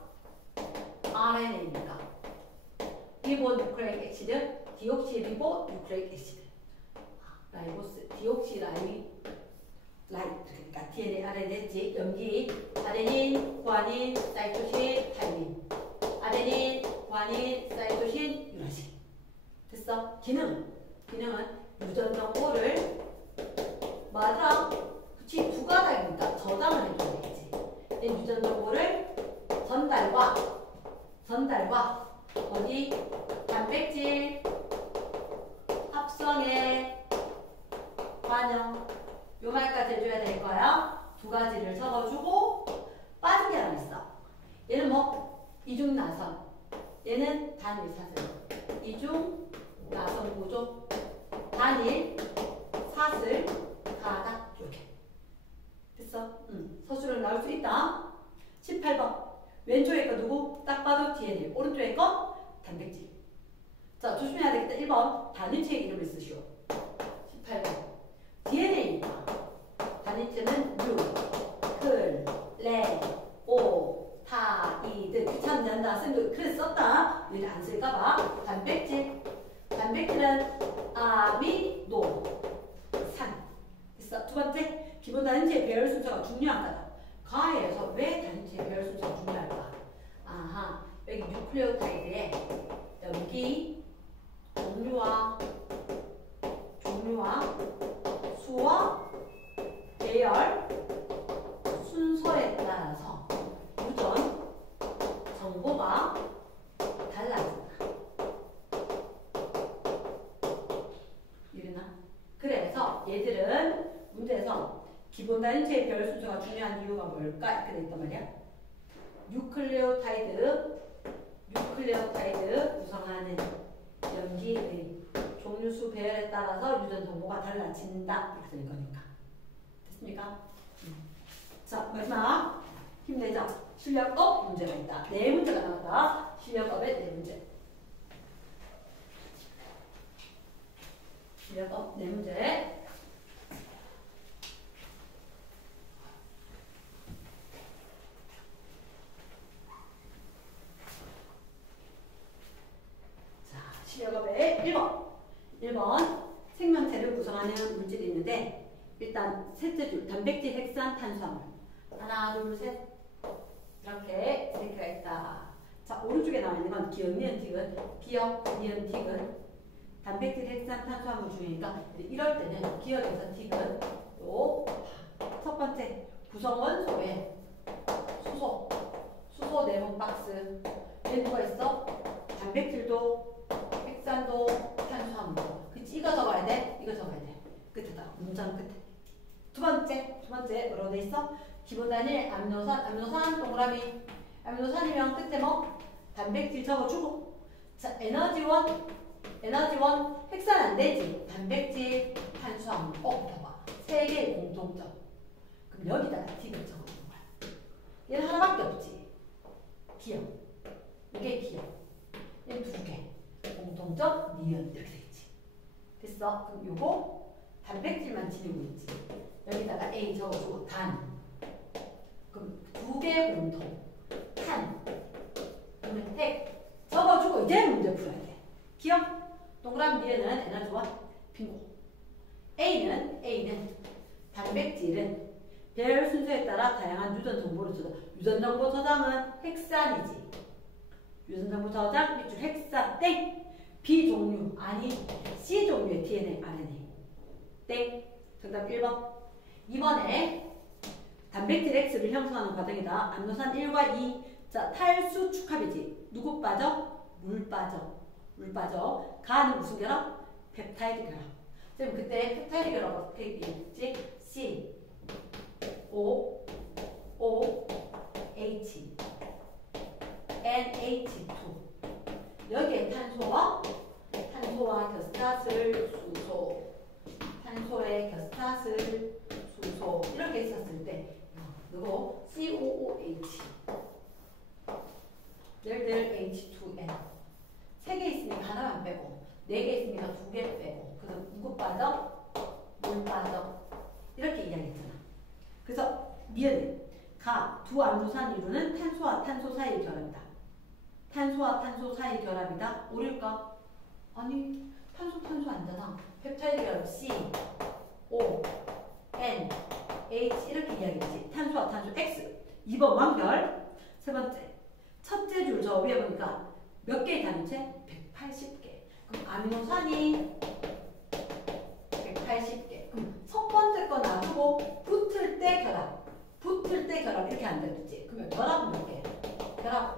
RNA입니까? 리보 뉴클레익 애시드, 디옥시 리보 뉴클레익 애시드. 라이보스, 디옥시 그러니까 DNA, RNA 됐지? 염기, 아데닌, 구아닌, 사이토신, 타이민. 아데닌, 구아닌, 사이토신, 유라신. 됐어? 기능은 유전 정보를 맞아. 그치? 두 가닥이니까 저장을 해줘야 되겠지. 유전 정보를 전달과 어디? 단백질 합성에 반영. 요 말까지 해줘야 될 거야. 두 가지를 적어주고 빠진 게 하나 있어. 얘는 뭐? 이중나선. 얘는 단일 사슬. 이중나선 구조. 단일 사슬 가닥 요게. 됐어? 서술은 나올 수 있다. 18번. 왼쪽에 거 누구? 딱 봐도 DNA. 오른쪽에 거 단백질. 자, 조심해야 되겠다. 1번. 단위체의 이름을 쓰시오. 18번. DNA니까 단위체는 뉴, 클, 레, 오, 타, 이드. 귀찮은데 한다. 쌤도 그래 썼다. 얘를 안 쓸까봐. 단백질은 아미노산. 됐어. 두 번째. 기본 단위체의 배열 순서가 중요하다. 가에서 왜 단위체의 배열 순서가 중요할까? 여기 뉴클레오타이드에 염기 종류와 수와 배열 순서에 따라서 유전 정보가 달라진다. 이해나? 그래서 얘들은 문제에서 기본 단위체의 배열 순서가 중요한 이유가 뭘까? 이렇게 돼 있단 말이야. 뉴클레오타이드 구성하는 염기의 종류수 배열에 따라서 유전 정보가 달라진다. 이렇게 된 거니까. 됐습니까? 자, 마지막 힘내자. 실력업 문제가 있다. 네 문제가 나왔다. 실력업의 네 문제. 실력업 네 문제. 실력업의 1번 생명체를 구성하는 물질이 있는데 일단 셋째 줄 단백질, 핵산, 탄수화물 하나, 둘, 셋 이렇게 세 개가 있다. 자, 오른쪽에 나와 있는 건 기억, 니은, 티귿 기억, 니은, 티귿 단백질, 핵산, 탄수화물 중이니까 이럴 때는 기억에서 티귿 요 첫 번째 구성원소에 수소 내분 박스 얘 누가 있어? 단백질도 핵산도 탄수화물도. 그치? 이거 적어야 돼. 이거 적어야 돼. 끝에다. 문장 끝에. 두 번째 뭐라고 돼 있어? 기본 단일 아미노산 동그라미. 아미노산이면 끝에 뭐? 단백질 적어주고. 자, 에너지원 핵산 안 되지. 단백질, 탄수화물. 봐봐. 세 개의 공통점. 그럼 여기다가 T를 적어주는 거야. 얘는 하나밖에 없지. 기억. 이게 기억. 얘는 두 개. 공통점 니은 이렇게 되겠지. 됐어? 그럼 요거 단백질만 지니고 있지. 여기다가 A 적어주고 단. 그럼 두 개 공통. 탄. 그러면 핵 적어주고 이제 문제 풀어야 돼. 기억? 동그라미 니은은 에너지와 빙고. A는 단백질은 배열 순서에 따라 다양한 유전 정보를 저장. 유전 정보 저장은 핵산이지. 유전 정보 저장 밑줄 핵산 땡. B 종류 아니 C 종류의 DNA, RNA 땡. 정답 1번. 2번에 단백질 X를 형성하는 과정이다. 아미노산 1과 2. 자, 탈수 축합이지. 누구 빠져? 물 빠져. 가는 무슨 결합? 펩타이드 결합. 지금 그때 펩타이드 결합 어떻게 얘기했지? C O H NH2. 여기에 탄소와 겨스타슬 수소, 탄소의 겨스타슬 수소 이렇게 있었을 때 이거 COOH 얘들 H2N 세 개 있으니까 하나만 빼고 네 개 있으니까 두 개 빼고 그래서 누구 빠져? 물 빠져 이렇게 이야기했잖아. 그래서 미연은 두 아미노산이 이루는 탄소와 탄소 사이의 결합이다. 탄소와 탄소 사이 결합이다. 오릴까? 아니 탄소 아니잖아. 펩타이드 결합 C, O, N, H 이렇게 이야기했지. 탄소와 탄소 X. 2번 완결. 세 번째 첫째 줄 저 위에 보니까 몇 개의 단위체? 180개. 그럼 아미노산이 180개. 그럼 첫 번째 거 놔두고 붙을 때 결합 이렇게 안 되겠지. 그러면 결합은 몇 개? 결합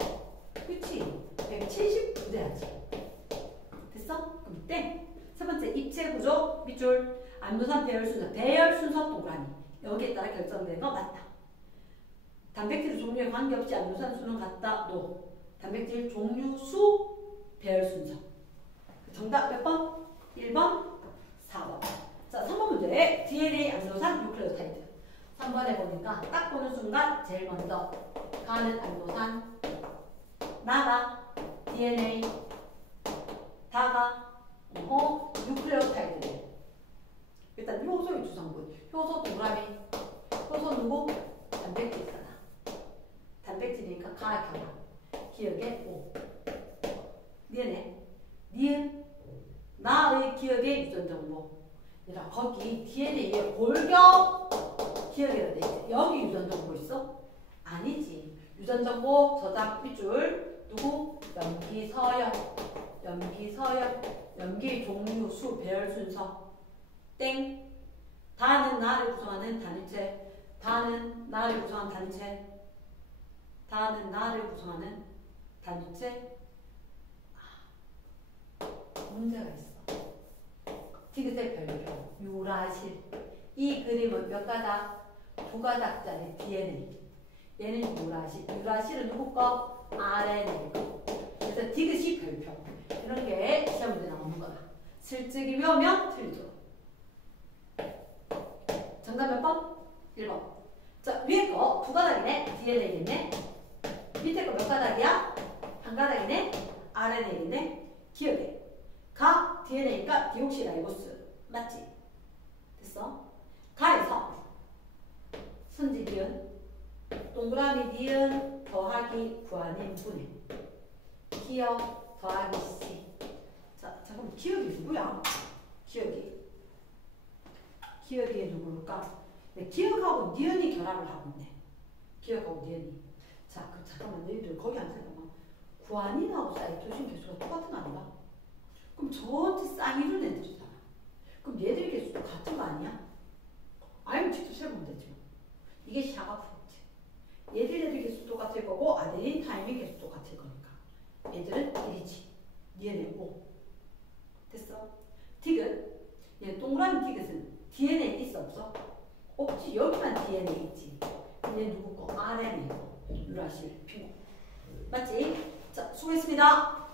그치? 170 돼야지. 됐어? 그럼 땡. 세 번째 입체 구조 밑줄 아미노산 배열 순서 동그라미. 여기에 따라 결정된 거 맞다. 단백질 종류에 관계없이 아미노산 수는 같다. 노. 단백질 종류 수 배열 순서. 정답 몇 번? 1번, 4번. 자, 3번 문제. DNA 아미노산 뉴클레오타이드. 3번에 보니까 딱 보는 순간 제일 먼저 가는 아미노산 나가 DNA 다가 뉴클레오타이드. 일단 효소의 주성분 효소 동그라미. 효소 누구? 단백질이잖아. 단백질이니까 가 결합. 기억에 O. 니은 나의 기억의 유전 정보. 얘들아 거기 DNA에 골격 기억이라 돼 있지. 여기 유전 정보 있어? 아니지. 유전 정보 저장 밑줄 누구? 염기 종류 수 배열 순서 땡. 다는 나를 구성하는 단일체. 다는 나를 구성하는 단일체. 다는 나를 구성하는 단일체. 문제가 있어. 디귿의 별표, 유라실. 이 그림은 몇 가닥? 두 가닥짜리 DNA. 얘는 유라실. 유라실은 누구 거? RNA 거. 그래서 디귿이 별표. 이런 게 시험 문제 나오는 거다. 실직이 묘면 틀리죠. 정답 몇 번? 1번. 자, 위에 거 두 가닥이네. DNA겠네. 밑에 거 몇 가닥이야? 한 가닥이네. RNA겠네. 기억해. 가 DNA니까 디옥시라이보스. 맞지? 됐어? 가에서 선지 니은, 동그라미 니은 더하기 구하는 분해. 기억 더하기 C. 자, 잠깐만. 기억이 누구야? 기억이 누구일까? 기억하고 니은이 결합을 하고 있네. 기억하고 니은이. 자, 그럼 잠깐만. 너희들 거기 안 생각하면 구한인하고 사이토신 개수가 똑같은 거 아닌가? 그럼 저한테 쌍이런 애들이잖아. 그럼 얘들 개수도 같은 거 아니야? 알면 직접 세보면 되지 뭐. 이게 샤가프로트. 얘들 개수 똑같을 거고 아데닌 타이밍 개수 똑같을 거니까. 얘들은 1이지. 니은에 5. 됐어? 디귿. 얘 동그라미 디귿은 DNA 있어 없어? 없지. 여기만 DNA 있지. 얘 누구 거? RNA 거. 유라실 핑거. 맞지? 자, 수고했습니다.